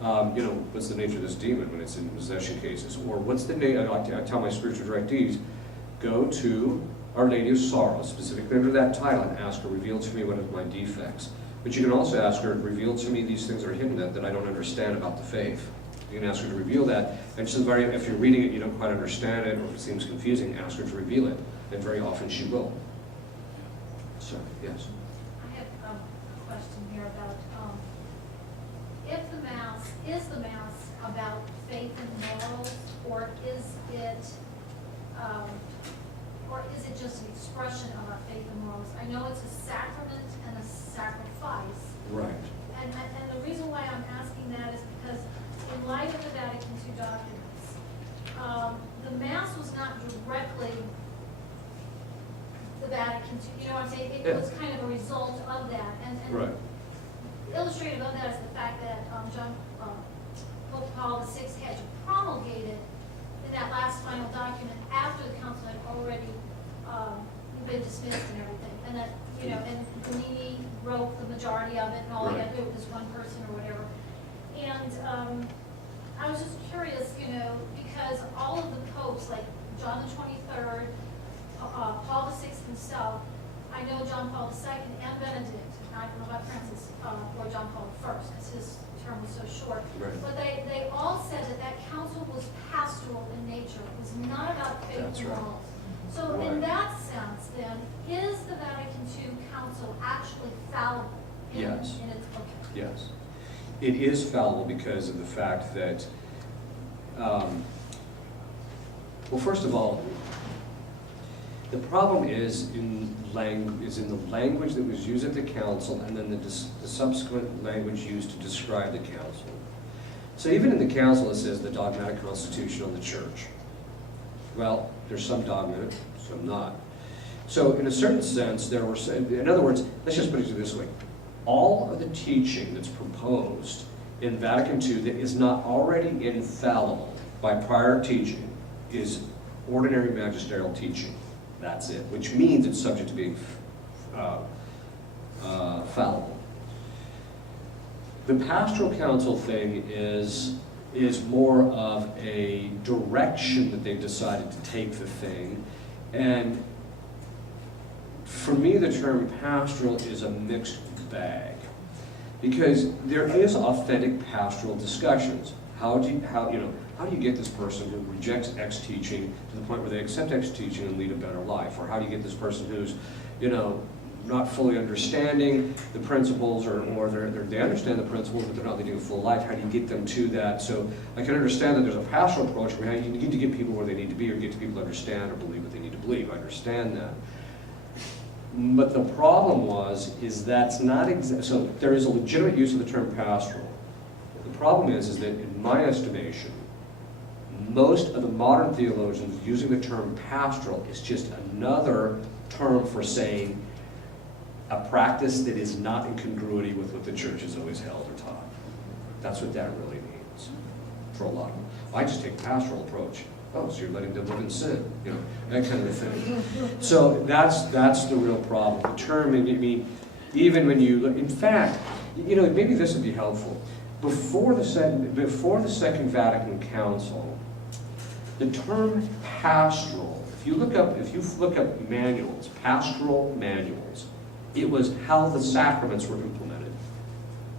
What's the nature of this demon when it's in possession cases? Or what's the name? I tell my spiritual directees, go to Our Lady of Sorrows, specifically under that title, and ask her, reveal to me what are my defects. But you can also ask her, reveal to me these things that are hidden that I don't understand about the faith. You can ask her to reveal that, and she's if you're reading it, you don't quite understand it, or it seems confusing, ask her to reveal it, and very often she will. So, yes. I have a question here about, if the Mass about faith and morals, or is it just an expression of our faith and morals? I know it's a sacrament and a sacrifice. Right. And the reason why I'm asking that is because in light of the Vatican II documents, the Mass was not directly the Vatican II, you know what I'm saying? It was kind of a result of that. And Right. illustrative of that is the fact that Pope Paul VI had to promulgate it in that last final document after the council had already been dismissed and everything. And that, and Bellini wrote the majority of it, and all he had to do was one person or whatever. And I was just curious, because all of the popes, like John the 23rd, Paul VI himself, I know John Paul II and Benedict, I don't know about Francis or John Paul I, because his term was so short. Right. But they all said that council was pastoral in nature. It was not about faith That's and right. morals. So Right. in that sense, then, is the Vatican II council actually fallible? Yes. In its, okay. Yes. It is fallible because of the fact that, well, first of all, the problem is in the language that was used at the council, and then the subsequent language used to describe the council. So even in the council it says the dogmatic constitution of the church. Well, there's some dogma in it, some not. So in a certain sense, in other words, let's just put it this way. All of the teaching that's proposed in Vatican II that is not already infallible by prior teaching is ordinary magisterial teaching. That's it, which means it's subject to being fallible. The pastoral council thing is more of a direction that they've decided to take the thing. And for me, the term pastoral is a mixed bag, because there is authentic pastoral discussions. How do you get this person who rejects X teaching to the point where they accept X teaching and lead a better life? Or how do you get this person who's, not fully understanding the principles, or they understand the principles, but they're not leading a full life? How do you get them to that? So I can understand that there's a pastoral approach where you need to get people where they need to be, or get people to understand or believe what they need to believe. I understand that. But the problem is that's not so there is a legitimate use of the term pastoral. The problem is that in my estimation, most of the modern theologians using the term pastoral is just another term for saying a practice that is not in congruity with what the church has always held or taught. That's what that really means for a lot of them. I just take a pastoral approach. Oh, so you're letting them live in sin, that kind of thing. So that's the real problem. The term, even when you look, in fact, maybe this would be helpful. Before the Second Vatican Council, the term pastoral, if you look up manuals, pastoral manuals, it was how the sacraments were implemented.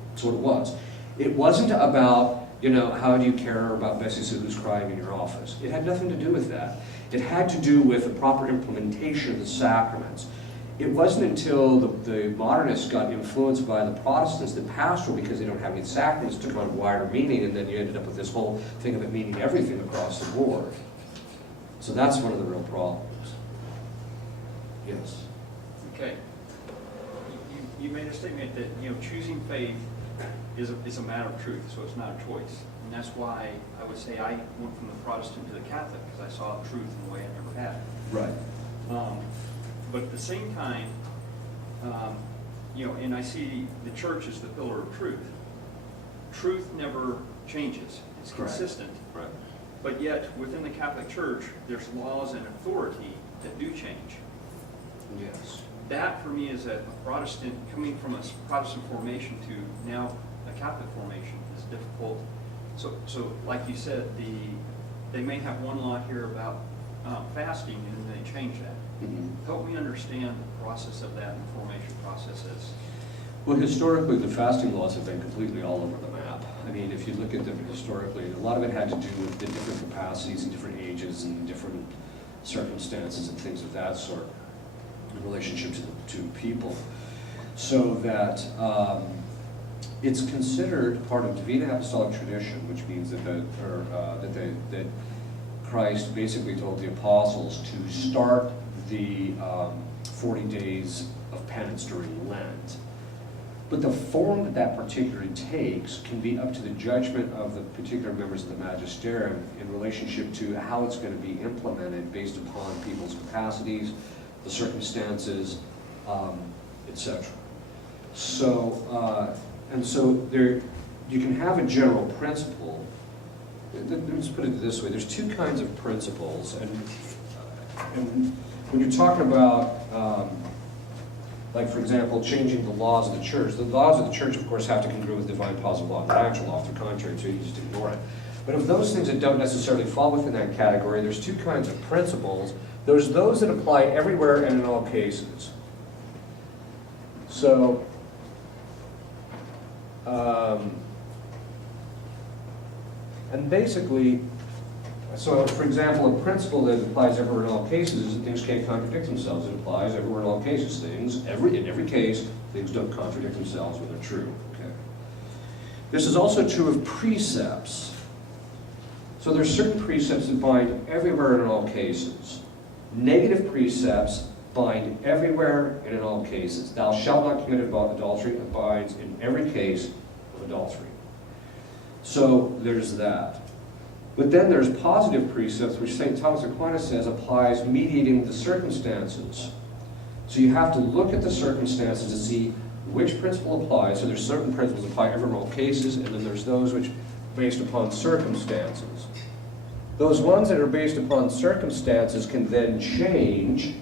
That's what it was. It wasn't about, how do you care about Bessie Sue who's crying in your office. It had nothing to do with that. It had to do with the proper implementation of the sacraments. It wasn't until the modernists got influenced by the Protestants that pastoral, because they don't have any sacraments, took on a wider meaning, and then you ended up with this whole thing of it meaning everything across the board. So that's one of the real problems. Yes. Okay. You made a statement that choosing faith is a matter of truth, so it's not a choice, and that's why I would say I went from the Protestant to the Catholic, because I saw truth in a way I never had. Right. But at the same time, and I see the church as the pillar of truth. Truth never changes; it's Correct. consistent. Right. But yet, within the Catholic Church, there's laws and authority that do change. Yes. That, for me, is a Protestant, coming from a Protestant formation to now a Catholic formation is difficult. So like you said, they may have one law here about fasting, and then they change that. Help me understand the process of that and the formation processes. Well, historically, the fasting laws have been completely all over the map. I mean, if you look at them historically, a lot of it had to do with the different capacities and different ages and different circumstances and things of that sort in relationship to people. So that it's considered part of Divine Apostolic tradition, which means that Christ basically told the apostles to start the 40 days of penance during Lent. But the form that that particularly takes can be up to the judgment of the particular members of the Magisterium in relationship to how it's going to be implemented based upon people's capacities, the circumstances, etc. So, and so there, you can have a general principle. Let's put it this way: there's two kinds of principles, and when you're talking about, like for example, changing the laws of the church of the church, of course, have to congruent with divine positive law and natural law. If they're contrary to it, you just ignore it. But of those things that don't necessarily fall within that category, there's two kinds of principles. There's those that apply everywhere and in all cases. So, and basically, so for example, a principle that applies everywhere in all cases is that things can't contradict themselves. It applies everywhere in all cases. In every case, things don't contradict themselves when they're true. Okay. This is also true of precepts. So there's certain precepts that bind everywhere and in all cases. Negative precepts bind everywhere and in all cases. Thou shalt not commit adultery abides in every case of adultery. So there's that. But then there's positive precepts, which St. Thomas Aquinas says applies mediating the circumstances. So you have to look at the circumstances to see which principle applies. So there's certain principles that apply everywhere in all cases, and then there's those which are based upon circumstances. Those ones that are based upon circumstances can then change,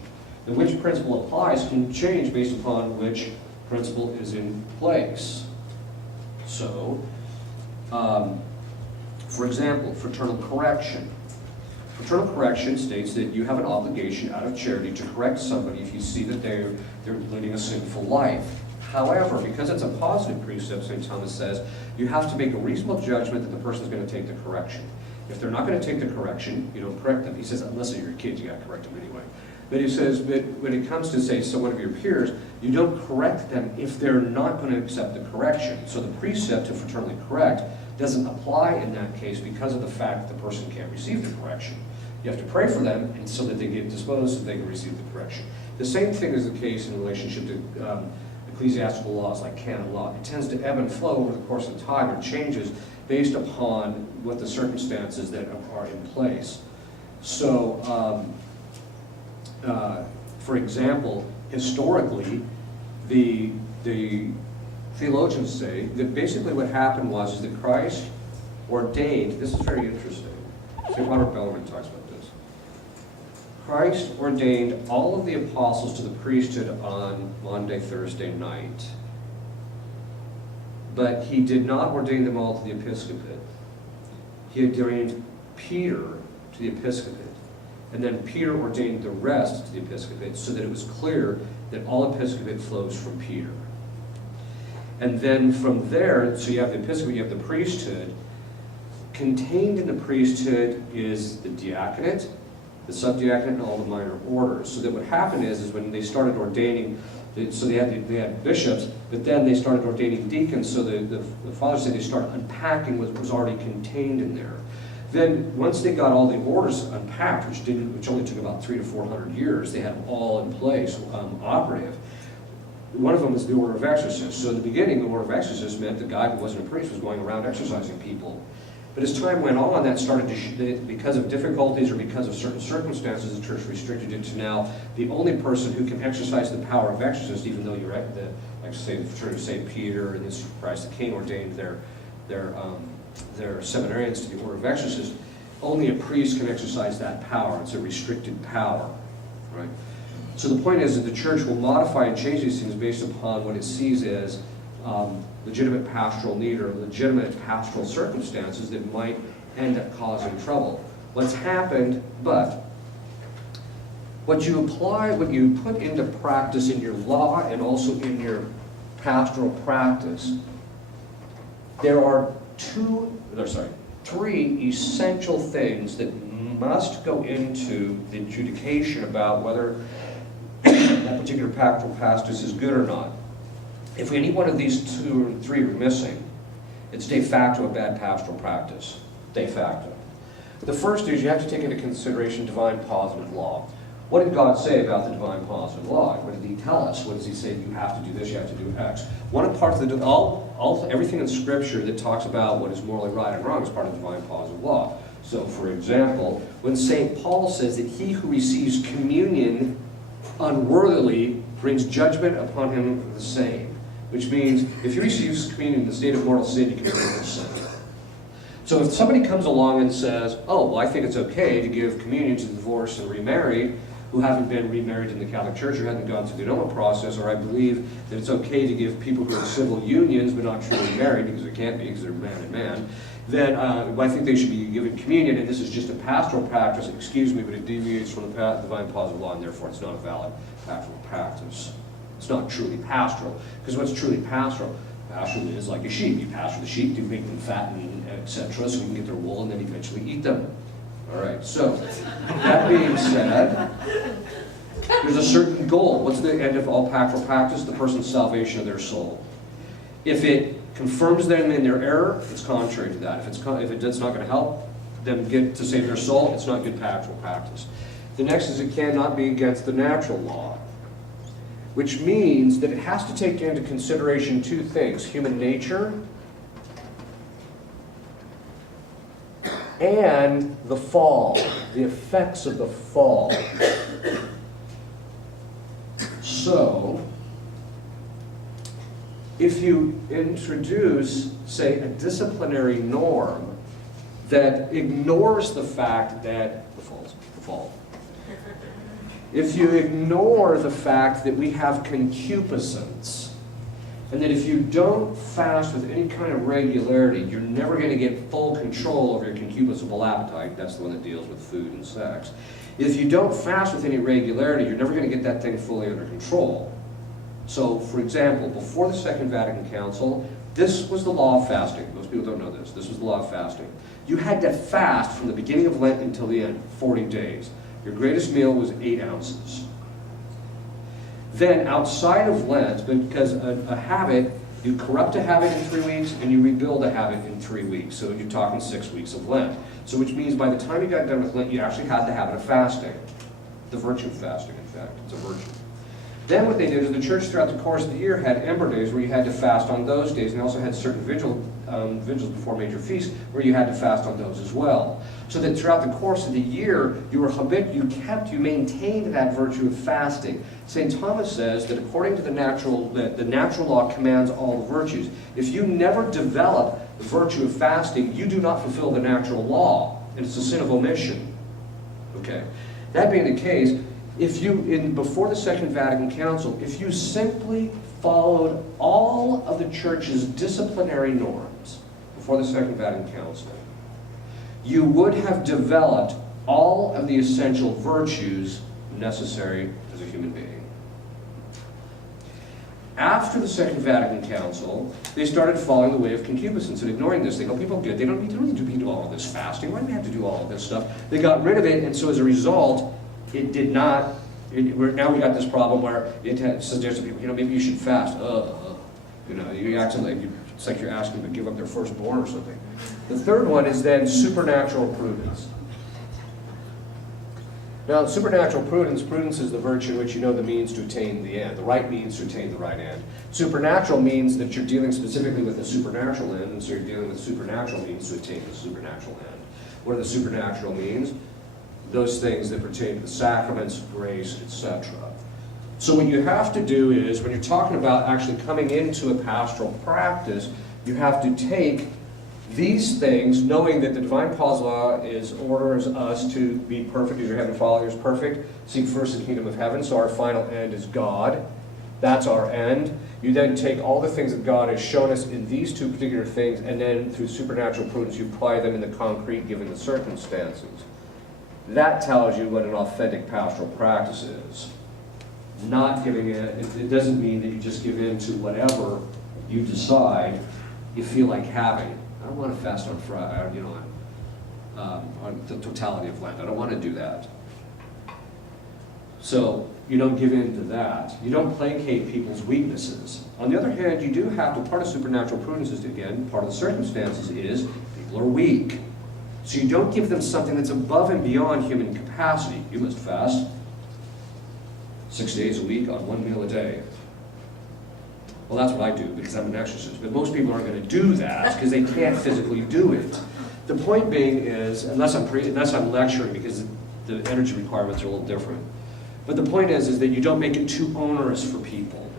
and which principle applies can change based upon which principle is in place. So, for example, fraternal correction. Fraternal correction states that you have an obligation out of charity to correct somebody if you see that they're leading a sinful life. However, because it's a positive precept, St. Thomas says, you have to make a reasonable judgment that the person is going to take the correction. If they're not going to take the correction, you don't correct them. He says, unless they're your kids, you got to correct them anyway. But he says, but when it comes to, say, so one of your peers, you don't correct them if they're not going to accept the correction. So the precept to fraternally correct doesn't apply in that case because of the fact that the person can't receive the correction. You have to pray for them and so that they get disposed so they can receive the correction. The same thing is the case in relationship to ecclesiastical laws like canon law. It tends to ebb and flow over the course of time or changes based upon what the circumstances that are in place. So, for example, historically, the theologians say that basically what happened was that Christ ordained, this is very interesting, St. Robert Bellarmine talks about this. Christ ordained all of the apostles to the priesthood on Maundy, Thursday night, but he did not ordain them all to the episcopate. He ordained Peter to the episcopate, and then Peter ordained the rest to the episcopate so that it was clear that all episcopate flows from Peter. And then from there, so you have the episcopate, you have the priesthood. Contained in the priesthood is the diaconate, the subdiaconate, and all the minor orders. So that what happened is when they started ordaining, so they had bishops, but then they started ordaining deacons, so the fathers said they started unpacking what was already contained in there. Then once they got all the orders unpacked, which only took about 300 to 400 years, they had them all in place, operative. One of them was the order of exorcists. So in the beginning, the order of exorcists meant the guy who wasn't a priest was going around exorcising people. But as time went on, that started to, because of difficulties or because of certain circumstances, the church restricted it to now the only person who can exercise the power of exorcist, even though you're right, like say the fraternity of St. Peter and this Christ the King ordained their seminarians to the order of exorcists, only a priest can exercise that power. It's a restricted power, right? So the point is that the church will modify and change these things based upon what it sees as legitimate pastoral need or legitimate pastoral circumstances that might end up causing trouble. What's happened, but what you apply, what you put into practice in your law and also in your pastoral practice, there are three essential things that must go into the adjudication about whether that particular pastoral practice is good or not. If any one of these 2 or 3 are missing, it's de facto a bad pastoral practice. De facto. The first is you have to take into consideration divine positive law. What did God say about the divine positive law? What did he tell us? What does he say? You have to do this, you have to do X. One of parts of the, everything in Scripture that talks about what is morally right and wrong is part of divine positive law. So, for example, when St. Paul says that he who receives communion unworthily brings judgment upon him the same, which means if you receive communion in the state of mortal sin, you commit mortal sin. So if somebody comes along and says, oh, well, I think it's okay to give communion to the divorced and remarried who haven't been remarried in the Catholic Church or haven't gone through the annulment process, or I believe that it's okay to give people who are in civil unions but not truly married, because they can't be because they're man and man, then I think they should be given communion, and this is just a pastoral practice, excuse me, but it deviates from the divine positive law, and therefore it's not a valid pastoral practice. It's not truly pastoral, because what's truly pastoral? Pastoral is like a sheep. You pasture the sheep to make them fat and etc., so you can get their wool and then eventually eat them. All right, so that being said, there's a certain goal. What's the end of all pastoral practice? The person's salvation of their soul. If it confirms them in their error, it's contrary to that. If it's not going to help them get to save their soul, it's not good pastoral practice. The next is it cannot be against the natural law, which means that it has to take into consideration 2 things: human nature and the fall, the effects of the fall. So, if you introduce, say, a disciplinary norm that ignores the fact that the fall. If you ignore the fact that we have concupiscence, and that if you don't fast with any kind of regularity, you're never going to get full control over your concupiscible appetite. That's the one that deals with food and sex. If you don't fast with any regularity, you're never going to get that thing fully under control. So, for example, before the Second Vatican Council, this was the law of fasting. Most people don't know this. This was the law of fasting. You had to fast from the beginning of Lent until the end, 40 days. Your greatest meal was 8 ounces. Then, outside of Lent, because a habit, you corrupt a habit in 3 weeks, and you rebuild a habit in 3 weeks. So you're talking 6 weeks of Lent. So which means by the time you got done with Lent, you actually had the habit of fasting. The virtue of fasting, in fact. It's a virtue. Then what they did is the church throughout the course of the year had ember days where you had to fast on those days, and they also had certain vigils before major feasts where you had to fast on those as well. So that throughout the course of the year, you maintained that virtue of fasting. St. Thomas says that according to the natural law commands all the virtues. If you never develop the virtue of fasting, you do not fulfill the natural law, and it's a sin of omission. Okay. That being the case, if you, before the Second Vatican Council, if you simply followed all of the Church's disciplinary norms before the Second Vatican Council, you would have developed all of the essential virtues necessary as a human being. After the Second Vatican Council, they started following the way of concupiscence and ignoring this. They go, people are good. They don't need to do all of this fasting. Why do we have to do all of this stuff? They got rid of it, and so as a result, it did not. Now we got this problem where it suggests to people, maybe you should fast. You're acting like it's like you're asking them to give up their firstborn or something. The third one is then supernatural prudence. Now, supernatural prudence is the virtue in which you know the means to attain the end, the right means to attain the right end. Supernatural means that you're dealing specifically with the supernatural end, and so you're dealing with supernatural means to attain the supernatural end. What are the supernatural means? Those things that pertain to the sacraments, grace, etc. So what you have to do is, when you're talking about actually coming into a pastoral practice, you have to take these things, knowing that the divine positive law orders us to be perfect as your heavenly Father is perfect. Seek first the kingdom of heaven, so our final end is God. That's our end. You then take all the things that God has shown us in these two particular things, and then through supernatural prudence, you apply them in the concrete given the circumstances. That tells you what an authentic pastoral practice is. Not giving it doesn't mean that you just give in to whatever you decide you feel like having. I don't want to fast on Friday, on the totality of Lent. I don't want to do that. So you don't give in to that. You don't placate people's weaknesses. On the other hand, you do have to, part of supernatural prudence is, again, part of the circumstances is people are weak. So you don't give them something that's above and beyond human capacity. You must fast 6 days a week on 1 meal a day. Well, that's what I do because I'm an exorcist. But most people aren't going to do that because they can't physically do it. The point being is, unless I'm lecturing because the energy requirements are a little different. But the point is that you don't make it too onerous for people.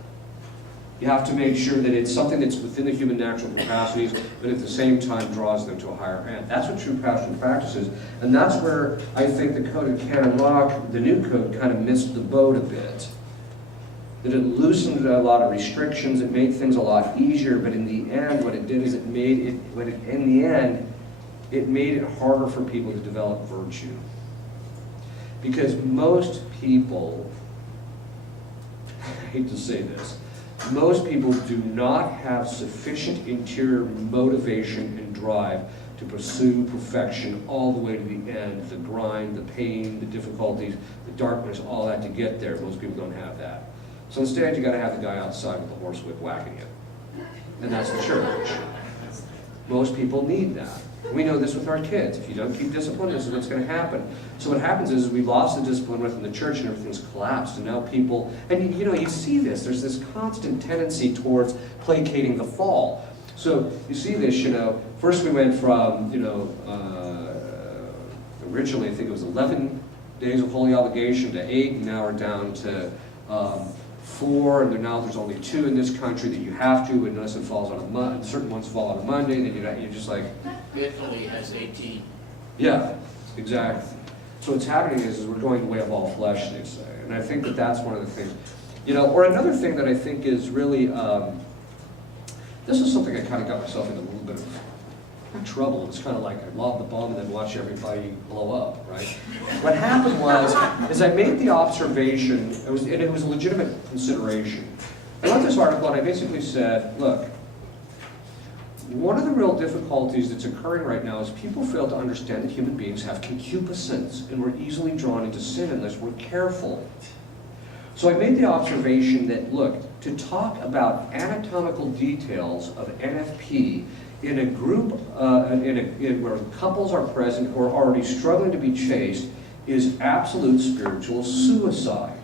You have to make sure that it's something that's within the human natural capacities, but at the same time draws them to a higher end. That's what true pastoral practice is. And that's where I think the Code of Canon Law, the new code, kind of missed the boat a bit. That it loosened a lot of restrictions, it made things a lot easier, but in the end, what it did is it made it harder for people to develop virtue. Because most people, I hate to say this, most people do not have sufficient interior motivation and drive to pursue perfection all the way to the end, the grind, the pain, the difficulties, the darkness, all that to get there. Most people don't have that. So instead, you got to have the guy outside with the horsewhip whacking you. And that's the church. Most people need that. We know this with our kids. If you don't keep discipline, this is what's going to happen. So what happens is we lost the discipline within the church and everything's collapsed. And now people, and you see this, there's this constant tendency towards placating the fall. So you see this, first we went from, originally I think it was 11 days of holy obligation to 8, and now we're down to 4, and now there's only 2 in this country that you have to, unless it falls on a Monday. Certain ones fall on a Monday, then you're just like... Italy has 18. Yeah, exactly. So what's happening is we're going the way of all flesh, they say. And I think that that's one of the things. Or another thing that I think is really... this is something I kind of got myself into a little bit of trouble. It's kind of like I lob the bomb and then watch everybody blow up, right? What happened was, is I made the observation, it was a legitimate consideration. I wrote this article and I basically said, look, one of the real difficulties that's occurring right now is people fail to understand that human beings have concupiscence and we're easily drawn into sin unless we're careful. So I made the observation that, look, to talk about anatomical details of NFP in a group where couples are present who are already struggling to be chaste is absolute spiritual suicide.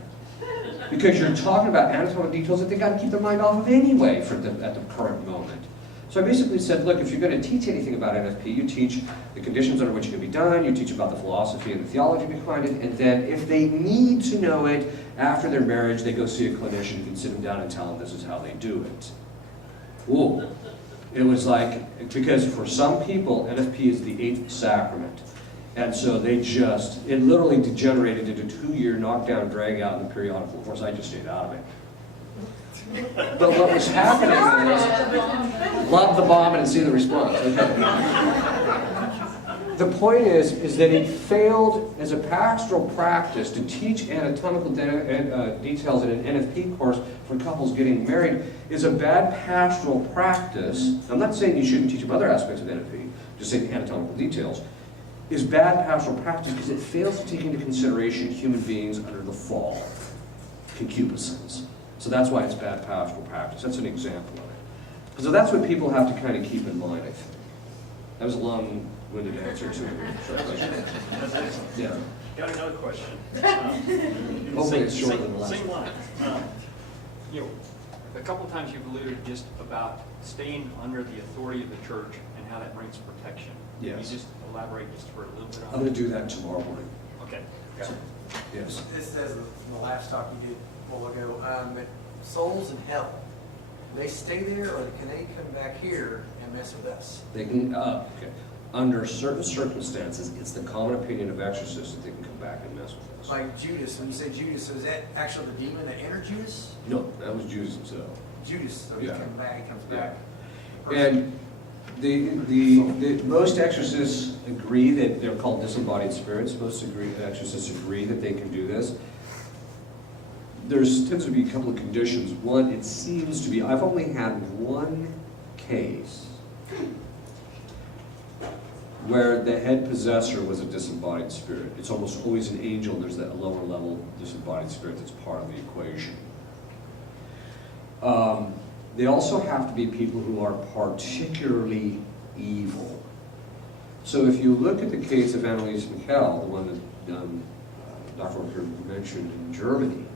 Because you're talking about anatomical details that they got to keep their mind off of anyway at the current moment. So I basically said, look, if you're going to teach anything about NFP, you teach the conditions under which it can be done, you teach about the philosophy and the theology behind it, and then if they need to know it after their marriage, they go see a clinician who can sit them down and tell them this is how they do it. Ooh. It was like, because for some people, NFP is the 8th sacrament. And so it literally degenerated into 2-year knockdown, drag out in the periodical. Of course, I just stayed out of it. But what was happening is, lob the bomb and see the response. Okay. The point is that it failed as a pastoral practice to teach anatomical details in an NFP course for couples getting married is a bad pastoral practice. I'm not saying you shouldn't teach them other aspects of NFP, just saying anatomical details. Is bad pastoral practice because it fails to take into consideration human beings under the fall, concupiscence. So that's why it's bad pastoral practice. That's an example of it. So that's what people have to kind of keep in mind, I think. That was a long-winded answer to a short question. That's excellent. Yeah. Got another question. Hopefully it's shorter than the last Same one. line. A couple of times you've alluded just about staying under the authority of the church and how that brings protection. Yes. Can you just elaborate just for a little bit on I'm going to do that tomorrow morning. Okay. Yes. It says in the last talk you did a while ago, that souls in hell, they stay there or can they come back here and mess with us? They can, okay. under certain circumstances, it's the common opinion of exorcists that they can come back and mess with us. Like Judas, when you say Judas, so is that actually the demon that entered Judas? No, that was Judas himself. Judas, so he Yeah. comes Yeah. back. And the most exorcists agree that they're called disembodied spirits. Most exorcists agree that they can do this. Tends to be a couple of conditions. One, it seems to be, I've only had one case where the head possessor was a disembodied spirit. It's almost always an angel. There's that lower level disembodied spirit that's part of the equation. They also have to be people who are particularly evil. So if you look at the case of Anneliese Michel, the one that Dr. Ripperger mentioned in Germany,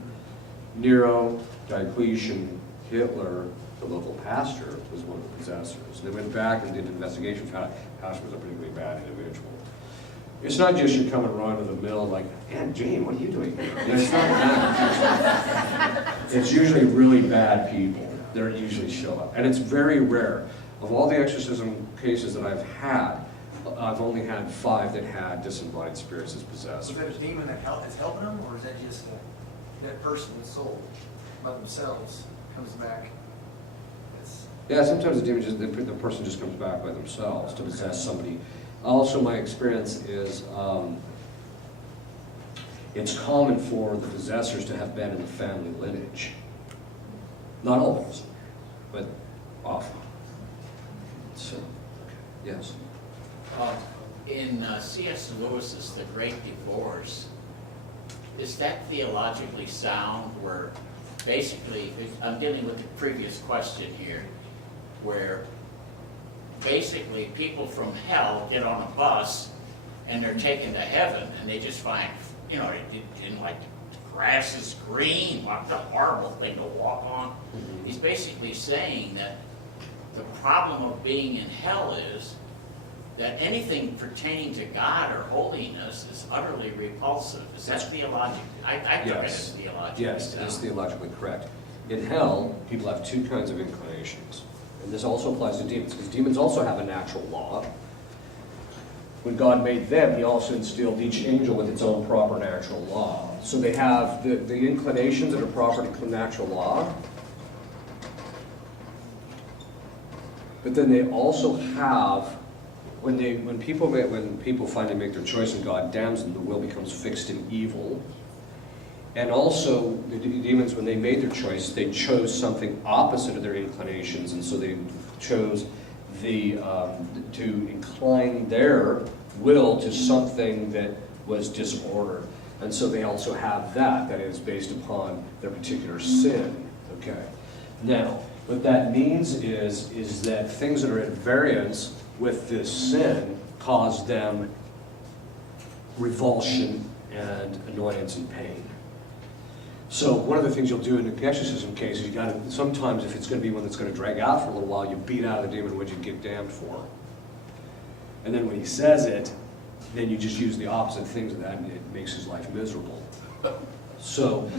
Nero, Diocletian, Hitler, the local pastor was one of the possessors. They went back and did an investigation, found out the pastor was a particularly bad individual. It's not just you come and run to the mill like, Aunt Jane, what are you doing here? It's not that. It's usually really bad people that usually show up. And it's very rare. Of all the exorcism cases that I've had, I've only had 5 that had disembodied spirits as So possessed. is that a demon that is helping them, or is that just that person, the soul, by themselves, comes back? Yeah, sometimes the person just comes back by themselves to possess somebody. Also, my experience is it's common for the possessors to have been in the family lineage. Not always, but often. So, yes. In C.S. Lewis's The Great Divorce, is that theologically sound where basically, I'm dealing with the previous question here, where basically people from hell get on a bus and they're taken to heaven and they just find, you know, like the grass is green, what a horrible thing to walk on. He's basically saying that the problem of being in hell is that anything pertaining to God or holiness is utterly repulsive. Is that theologically? I took it as theologically. Yes, it is theologically correct. In hell, people have 2 kinds of inclinations. And this also applies to demons, because demons also have a natural law. When God made them, he also instilled each angel with its own proper natural law. So they have the inclinations that are proper to natural law, but then they also have, when people finally make their choice and God damns them, the will becomes fixed in evil. And also, the demons, when they made their choice, they chose something opposite of their inclinations, and so they chose to incline their will to something that was disorder. And so they also have that is based upon their particular sin. Okay. Now, what that means is that things that are at variance with this sin cause them revulsion and annoyance and pain. So one of the things you'll do in the exorcism case is you got to, sometimes if it's going to be one that's going to drag out for a little while, you beat out the demon what you get damned for. And then when he says it, then you just use the opposite things of that, and it makes his life miserable. So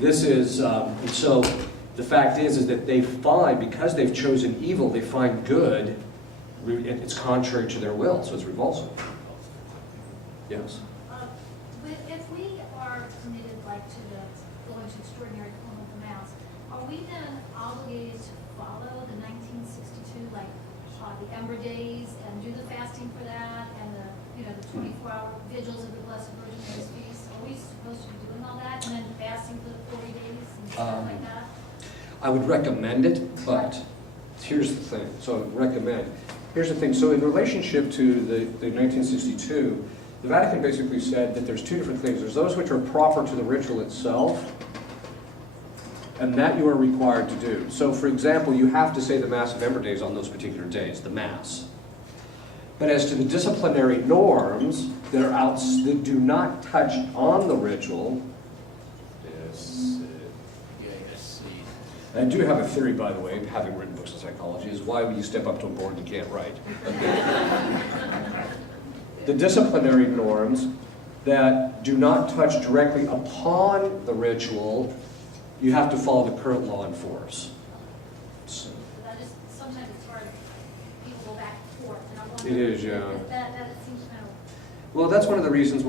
this is, so the fact is that they find, because they've chosen evil, they find good, it's contrary to their will, so it's repulsive. Yes? If we are committed, like, to going to extraordinary form of the Mass, are we then obligated to follow the 1962, like, the Ember Days, and do the fasting for that, and the 24-hour vigils of the Blessed Virgin Mary's feast? Are we supposed to be doing all that, and then fasting for the 40 days and stuff like that? I would recommend it, but here's the thing. So I would recommend. Here's the thing. So in relationship to the 1962, the Vatican basically said that there's 2 different things. There's those which are proper to the ritual itself, and that you are required to do. So for example, you have to say the Mass of Ember Days on those particular days, the Mass. But as to the disciplinary norms that are out, that do not touch on the ritual, I do have a theory, by the way, having written books on psychology, is why when you step up to a board you can't write. The disciplinary norms that do not touch directly upon the ritual, you have to follow the current law in force. So, Sometimes it's hard, people go back and forth, and I wonder. It is, yeah. That seems kind of. Well, that's one of the reasons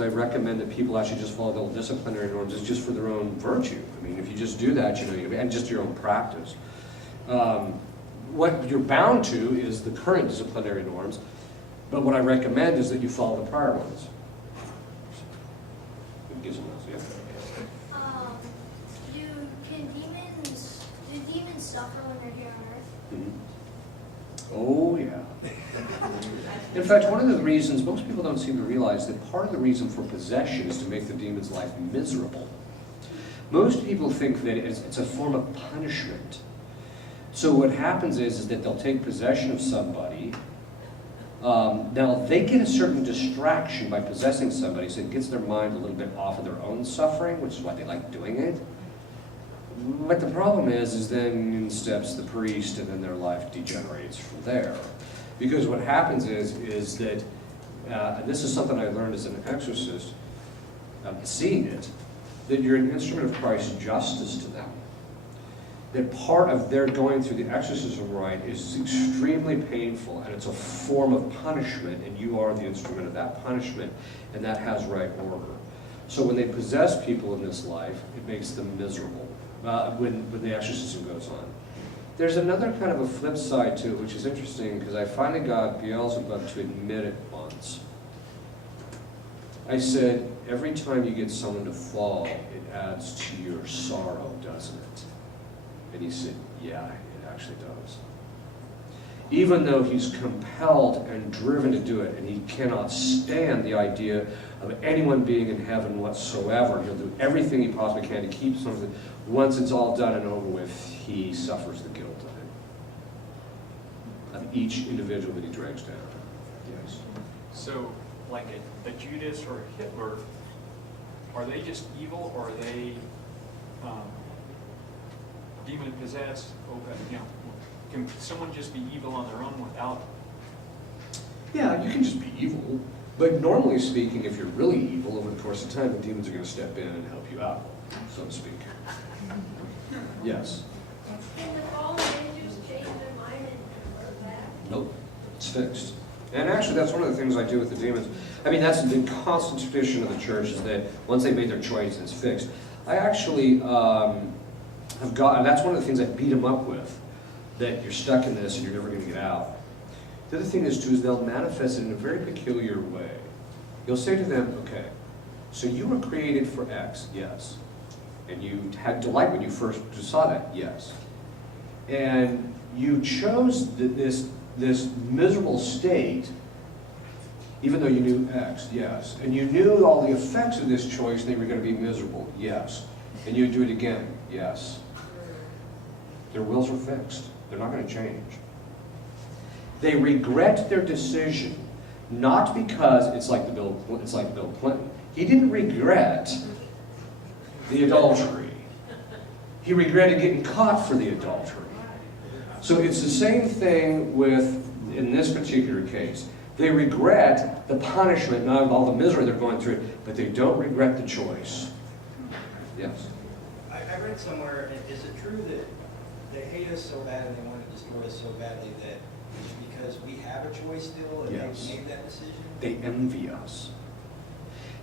I recommend that people actually just follow the disciplinary norms is just for their own virtue. I mean, if you just do that, and just your own practice. What you're bound to is the current disciplinary norms, but what I recommend is that you follow the prior ones. It gives them those, yeah. Do demons suffer when they're here on Earth? Oh, yeah. In fact, one of the reasons, most people don't seem to realize that part of the reason for possession is to make the demon's life miserable. Most people think that it's a form of punishment. So what happens is that they'll take possession of somebody. Now, they get a certain distraction by possessing somebody, so it gets their mind a little bit off of their own suffering, which is why they like doing it. But the problem is then in steps the priest, and then their life degenerates from there. Because what happens is that, and this is something I learned as an exorcist, seeing it, that you're an instrument of Christ's justice to them. That part of their going through the exorcism rite is extremely painful, and it's a form of punishment, and you are the instrument of that punishment, and that has right order. So when they possess people in this life, it makes them miserable when the exorcism goes on. There's another kind of a flip side to it, which is interesting, because I finally got Beelzebub to admit it once. I said, every time you get someone to fall, it adds to your sorrow, doesn't it? And he said, yeah, it actually does. Even though he's compelled and driven to do it, and he cannot stand the idea of anyone being in heaven whatsoever, he'll do everything he possibly can to keep something. Once it's all done and over with, he suffers the guilt of each individual that he drags down. Yes. So, like a Judas or a Hitler, are they just evil, or are they demon possessed? Can someone just be evil on their own without? Yeah, you can just be evil. But normally speaking, if you're really evil, over the course of time, the demons are going to step in and help you out, so to speak. Yes. Can the fallen angels change their mind and convert back? Nope. It's fixed. And actually, that's one of the things I do with the demons. I mean, that's the constant tradition of the church, is that once they made their choice, it's fixed. I actually have got, and that's one of the things I beat them up with, that you're stuck in this and you're never going to get out. The other thing is, too, is they'll manifest it in a very peculiar way. You'll say to them, okay, so you were created for X, yes. And you had delight when you first saw that, yes. And you chose this miserable state, even though you knew X, yes. And you knew all the effects of this choice, and they were going to be miserable, yes. And you do it again, yes. Their wills are fixed. They're not going to change. They regret their decision, not because it's like Bill Clinton. He didn't regret the adultery. He regretted getting caught for the adultery. So it's the same thing in this particular case. They regret the punishment, not all the misery they're going through, but they don't regret the choice. Yes? I read somewhere, is it true that they hate us so bad and they want to destroy us so badly that it's because we have a choice still and Yes. they made that decision? They envy us.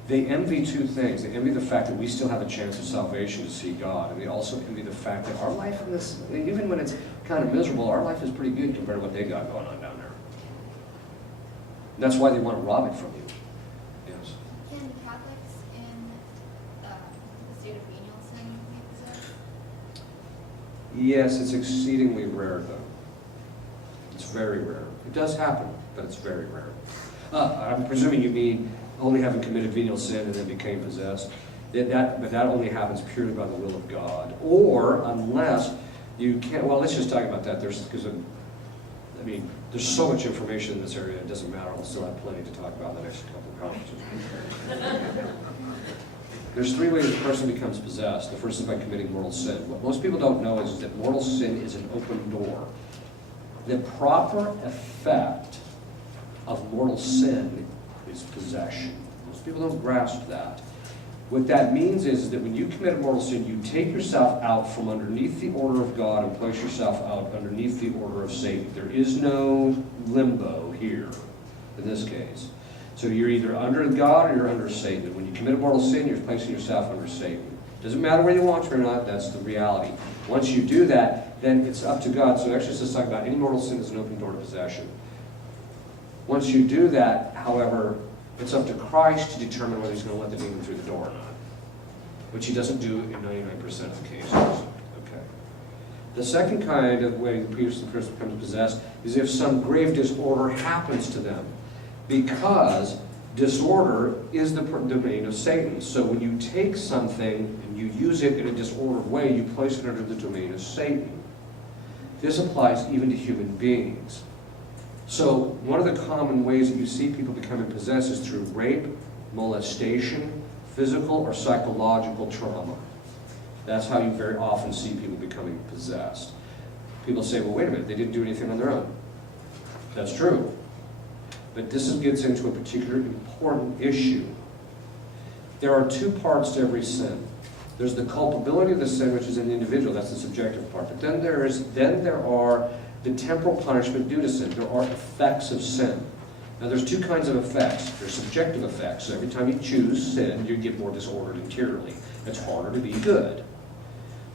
They envy two things. They envy the fact that we still have a chance of salvation to see God, and they also envy the fact that our life in this, even when it's kind of miserable, our life is pretty good compared to what they got going on down there. And that's why they want to rob it from you. Yes. Can Catholics in the state of venial sin be possessed? Yes, it's exceedingly rare, though. It's very rare. It does happen, but it's very rare. I'm presuming you mean only having committed venial sin and then became possessed. But that only happens purely by the will of God. Or unless you can't, well, let's just talk about that. There's so much information in this area, it doesn't matter. I'll still have plenty to talk about in the next couple of conferences. There's three ways a person becomes possessed. The first is by committing mortal sin. What most people don't know is that mortal sin is an open door. The proper effect of mortal sin is possession. Most people don't grasp that. What that means is that when you commit a mortal sin, you take yourself out from underneath the order of God and place yourself out underneath the order of Satan. There is no limbo here, in this case. So you're either under God or you're under Satan. And when you commit a mortal sin, you're placing yourself under Satan. Doesn't matter whether you want to or not, that's the reality. Once you do that, then it's up to God. So actually, it's talking about any mortal sin is an open door to possession. Once you do that, however, it's up to Christ to determine whether he's going to let the demon through the door or not, which he doesn't do in 99% of the cases. Okay. The second kind of way the person becomes possessed is if some grave disorder happens to them, because disorder is the domain of Satan. So when you take something and you use it in a disordered way, you place it under the domain of Satan. This applies even to human beings. So one of the common ways that you see people becoming possessed is through rape, molestation, physical or psychological trauma. That's how you very often see people becoming possessed. People say, well, wait a minute, they didn't do anything on their own. That's true. But this gets into a particular important issue. There are two parts to every sin. There's the culpability of the sin, which is in the individual. That's the subjective part. But then there are the temporal punishment due to sin. There are effects of sin. Now there's two kinds of effects. There's subjective effects. So every time you choose sin, you get more disordered interiorly. It's harder to be good.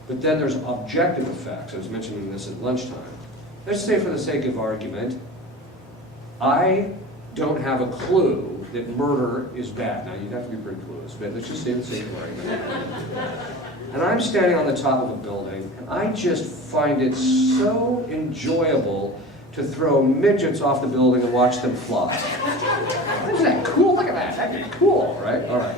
But then there's objective effects. I was mentioning this at lunchtime. Let's say for the sake of argument, I don't have a clue that murder is bad. Now you'd have to be pretty clueless, but let's just say for the sake of argument. And I'm standing on the top of a building, and I just find it so enjoyable to throw midgets off the building and watch them fly. Isn't that cool? Look at that. That'd be cool, right? All right.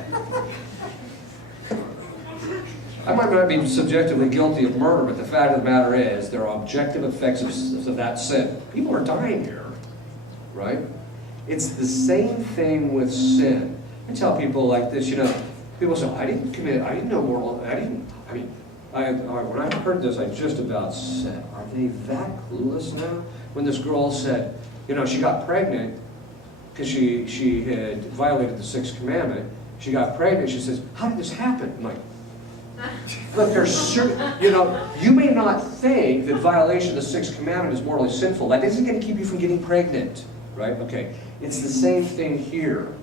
I might not be subjectively guilty of murder, but the fact of the matter is there are objective effects of that sin. People are dying here, right? It's the same thing with sin. I tell people like this, people say, I didn't know moral, when I heard this, I just about said, are they that clueless now? When this girl said, she got pregnant because she had violated the sixth commandment. She got pregnant, she says, how did this happen? I'm like, look, there's certain, you may not think that violation of the sixth commandment is morally sinful. That isn't going to keep you from getting pregnant, right? Okay, it's the same thing here.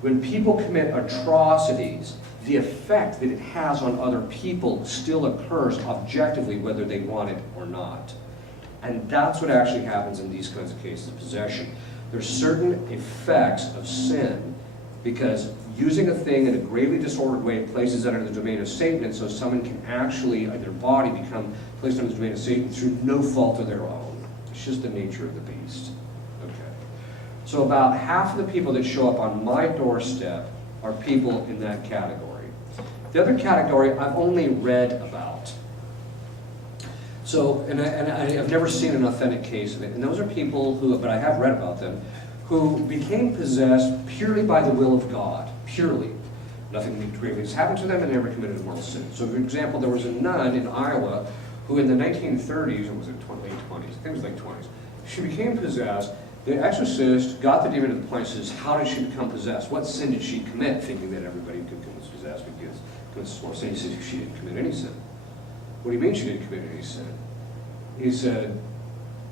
When people commit atrocities, the effect that it has on other people still occurs objectively, whether they want it or not. And that's what actually happens in these kinds of cases of possession. There's certain effects of sin because using a thing in a gravely disordered way places it under the domain of Satan, and so someone can actually, their body become placed under the domain of Satan through no fault of their own. It's just the nature of the beast. Okay. So about half of the people that show up on my doorstep are people in that category. The other category I've only read about. So, and I've never seen an authentic case of it, and those are people who, but I have read about them, who became possessed purely by the will of God, purely. Nothing gravely has happened to them and they never committed a mortal sin. So for example, there was a nun in Iowa who in the 1930s, or was it late 20s, I think it was late 20s, she became possessed. The exorcist got the demon to the point and says, how did she become possessed? What sin did she commit? Thinking that everybody could become possessed because commits more sin. He said, she didn't commit any sin. What do you mean she didn't commit any sin? He said,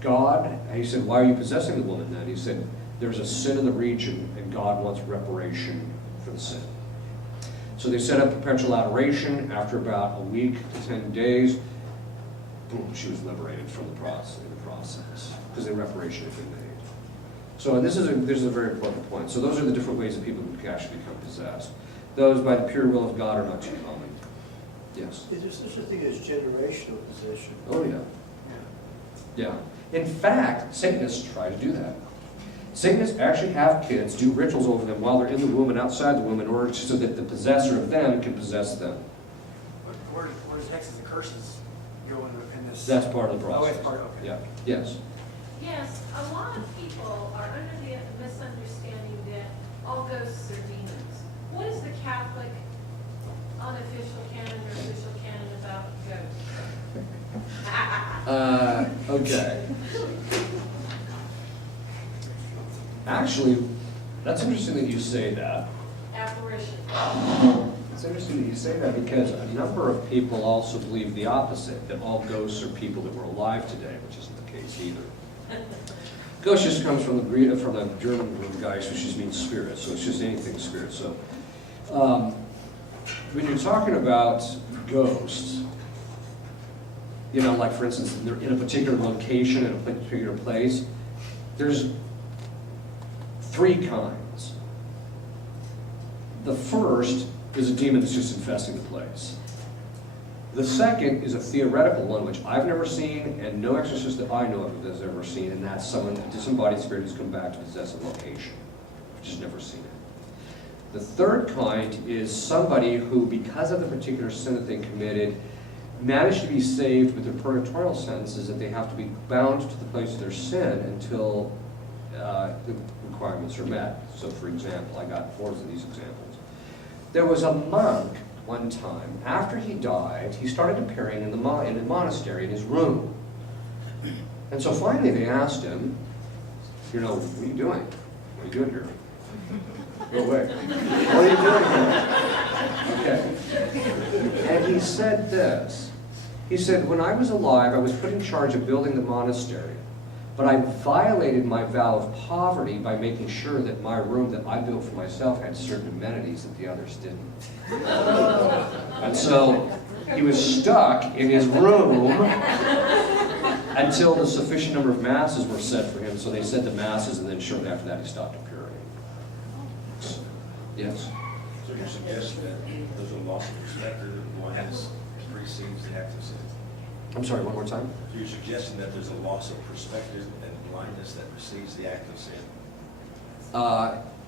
God, he said, why are you possessing the woman then? He said, there's a sin in the region and God wants reparation for the sin. So they set up perpetual adoration. After about a week to 10 days, boom, she was liberated from the process, because the reparation had been made. So this is a very important point. So those are the different ways that people can actually become possessed. Those by the pure will of God are not too common. Yes? Is there such a thing as generational possession? Oh, yeah. Yeah. In fact, Satanists try to do that. Satanists actually have kids do rituals over them while they're in the womb and outside the womb in order so that the possessor of them can possess them. Where does hexes and curses go in this? That's part of the process. Oh, it's part of it. Yeah. Yes. Yes, a lot of people are under the misunderstanding that all ghosts are demons. What is the Catholic unofficial canon or official canon about ghosts? Okay. Actually, that's interesting that you say that. Apparition. It's interesting that you say that because a number of people also believe the opposite, that all ghosts are people that were alive today, which isn't the case either. Ghost just comes from the German word Geist, which just means spirit, so it's just anything spirit. So when you're talking about ghosts, you know, like for instance, they're in a particular location, in a particular place, there's three kinds. The first is a demon that's just infesting the place. The second is a theoretical one, which I've never seen, and no exorcist that I know of has ever seen, and that's someone, a disembodied spirit who's come back to possess a location. I've just never seen it. The third kind is somebody who, because of the particular sin that they committed, managed to be saved with their purgatorial sentences, that they have to be bound to the place of their sin until the requirements are met. So for example, I got 4 of these examples. There was a monk one time, after he died, he started appearing in the monastery in his room. And so finally they asked him, you know, what are you doing? What are you doing here? Go away. What are you doing here? Okay. And he said this. He said, when I was alive, I was put in charge of building the monastery. But I violated my vow of poverty by making sure that my room that I built for myself had certain amenities that the others didn't. And so he was stuck in his room until the sufficient number of masses were said for him. So they said the masses, and then shortly after that he stopped appearing. Yes? So you're suggesting that there's a loss of perspective that one has precedes the act of sin? I'm sorry, one more time? So you're suggesting that there's a loss of perspective and blindness that precedes the act of sin?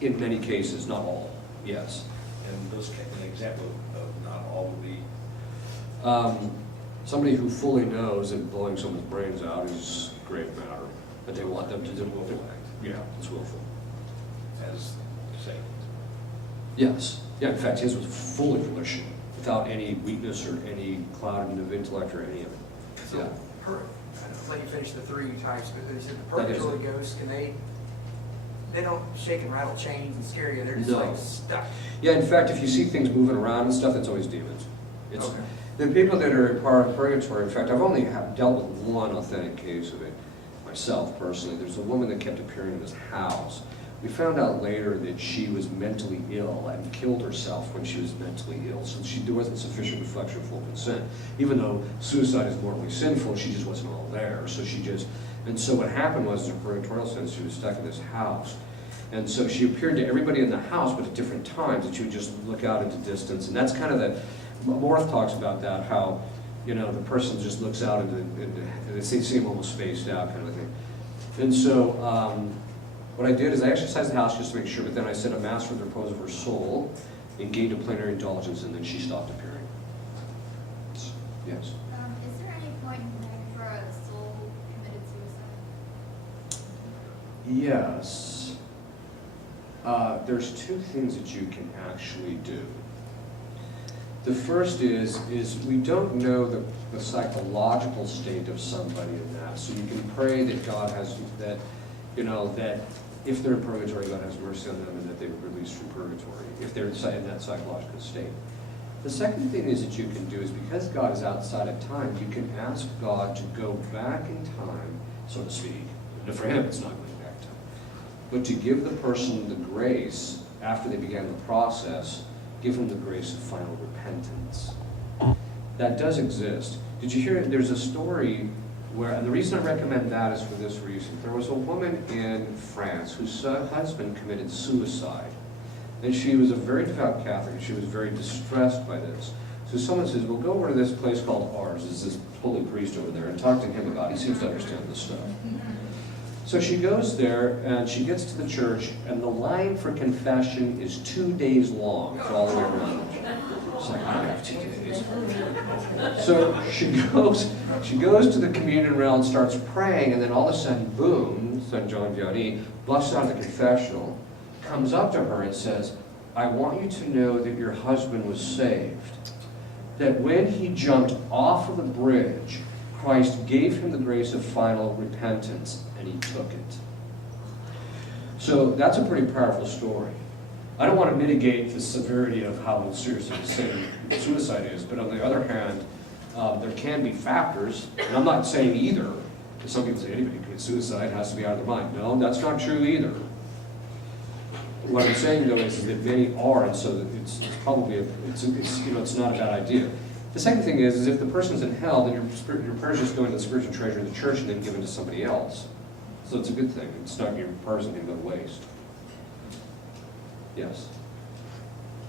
In many cases, not all, yes. And those, an example of not all would be? Somebody who fully knows that blowing someone's brains out is a grave matter, but they want them to do willful act. Yeah, it's willful. As Satan? Yes. Yeah, in fact, his was fully volition, without any weakness or any clouding of intellect or any of it. So, Yeah. I'll let you finish the 3 types, but they said the That is purgatory ghosts, can they don't shake and rattle chains and scare you, they're just No. like stuck. Yeah, in fact, if you see things moving around and stuff, that's always demons. It's, Okay. The people that are part of purgatory, in fact, I've only dealt with one authentic case of it myself personally. There's a woman that kept appearing in this house. We found out later that she was mentally ill and killed herself when she was mentally ill. So there wasn't sufficient reflection of full consent. Even though suicide is morally sinful, she just wasn't all there. So and so what happened was, in her purgatorial sense, she was stuck in this house. And so she appeared to everybody in the house, but at different times, that she would just look out into distance. And that's kind of Morth talks about that, how, you know, the person just looks out into they seem almost spaced out kind of thing. And so what I did is I exercised the house just to make sure, but then I said a mass for the repose of her soul and gained a plenary indulgence, and then she stopped appearing. Yes? Is there any point in there for a soul committed suicide? Yes. There's 2 things that you can actually do. The first is we don't know the psychological state of somebody in that. So you can pray that God has, that if they're in purgatory, God has mercy on them and that they were released from purgatory, if they're in that psychological state. The second thing is that you can do is, because God is outside of time, you can ask God to go back in time, so to speak. And for him, it's not going back in time. But to give the person the grace, after they began the process, give them the grace of final repentance. That does exist. Did you hear, there's a story where, and the reason I recommend that is for this reason. There was a woman in France whose husband committed suicide. And she was a very devout Catholic, and she was very distressed by this. So someone says, well, go over to this place called Ars. There's this holy priest over there, and talk to him about it. He seems to understand this stuff. So she goes there, and she gets to the church, and the line for confession is 2 days long. It's all the way around. It's like, I don't have 2 days. So she goes to the communion rail and starts praying, and then all of a sudden, boom, St. John Vianney busts out of the confessional, comes up to her and says, I want you to know that your husband was saved. That when he jumped off of the bridge, Christ gave him the grace of final repentance, and he took it. So that's a pretty powerful story. I don't want to mitigate the severity of how serious a sin suicide is, but on the other hand, there can be factors, and I'm not saying either, because some people say anybody who commits suicide has to be out of their mind. No, that's not true either. What I'm saying though is that many are, and so that it's probably, it's not a bad idea. The second thing is if the person's in hell, then your prayer's just going to the spiritual treasure of the church and then given to somebody else. So it's a good thing. It's not your prayers going to go to waste. Yes.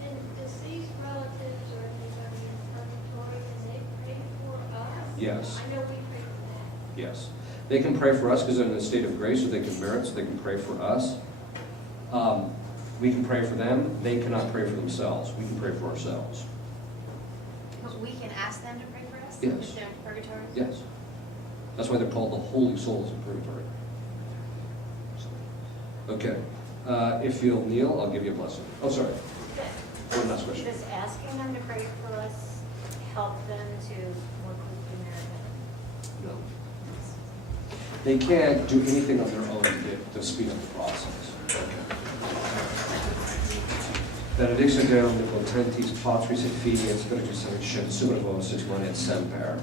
And deceased relatives or anybody in purgatory, can they pray for us? Yes. I know we pray for that. Yes. They can pray for us because they're in a state of grace, or they can merit, so they can pray for us. We can pray for them. They cannot pray for themselves. We can pray for ourselves. But we can ask them to pray for us? Yes. If they're in purgatory? Yes. That's why they're called the holy souls in purgatory. Okay. If you'll kneel, I'll give you a blessing. Oh, sorry. One last question. Does asking them to pray for us help them to more quickly merit No. They can't do anything on their own to speed up the process. Benedictio Deum, Omnipotentis, Patris et Filii et Spiritus Sancti, Sed Subrepos et Semper.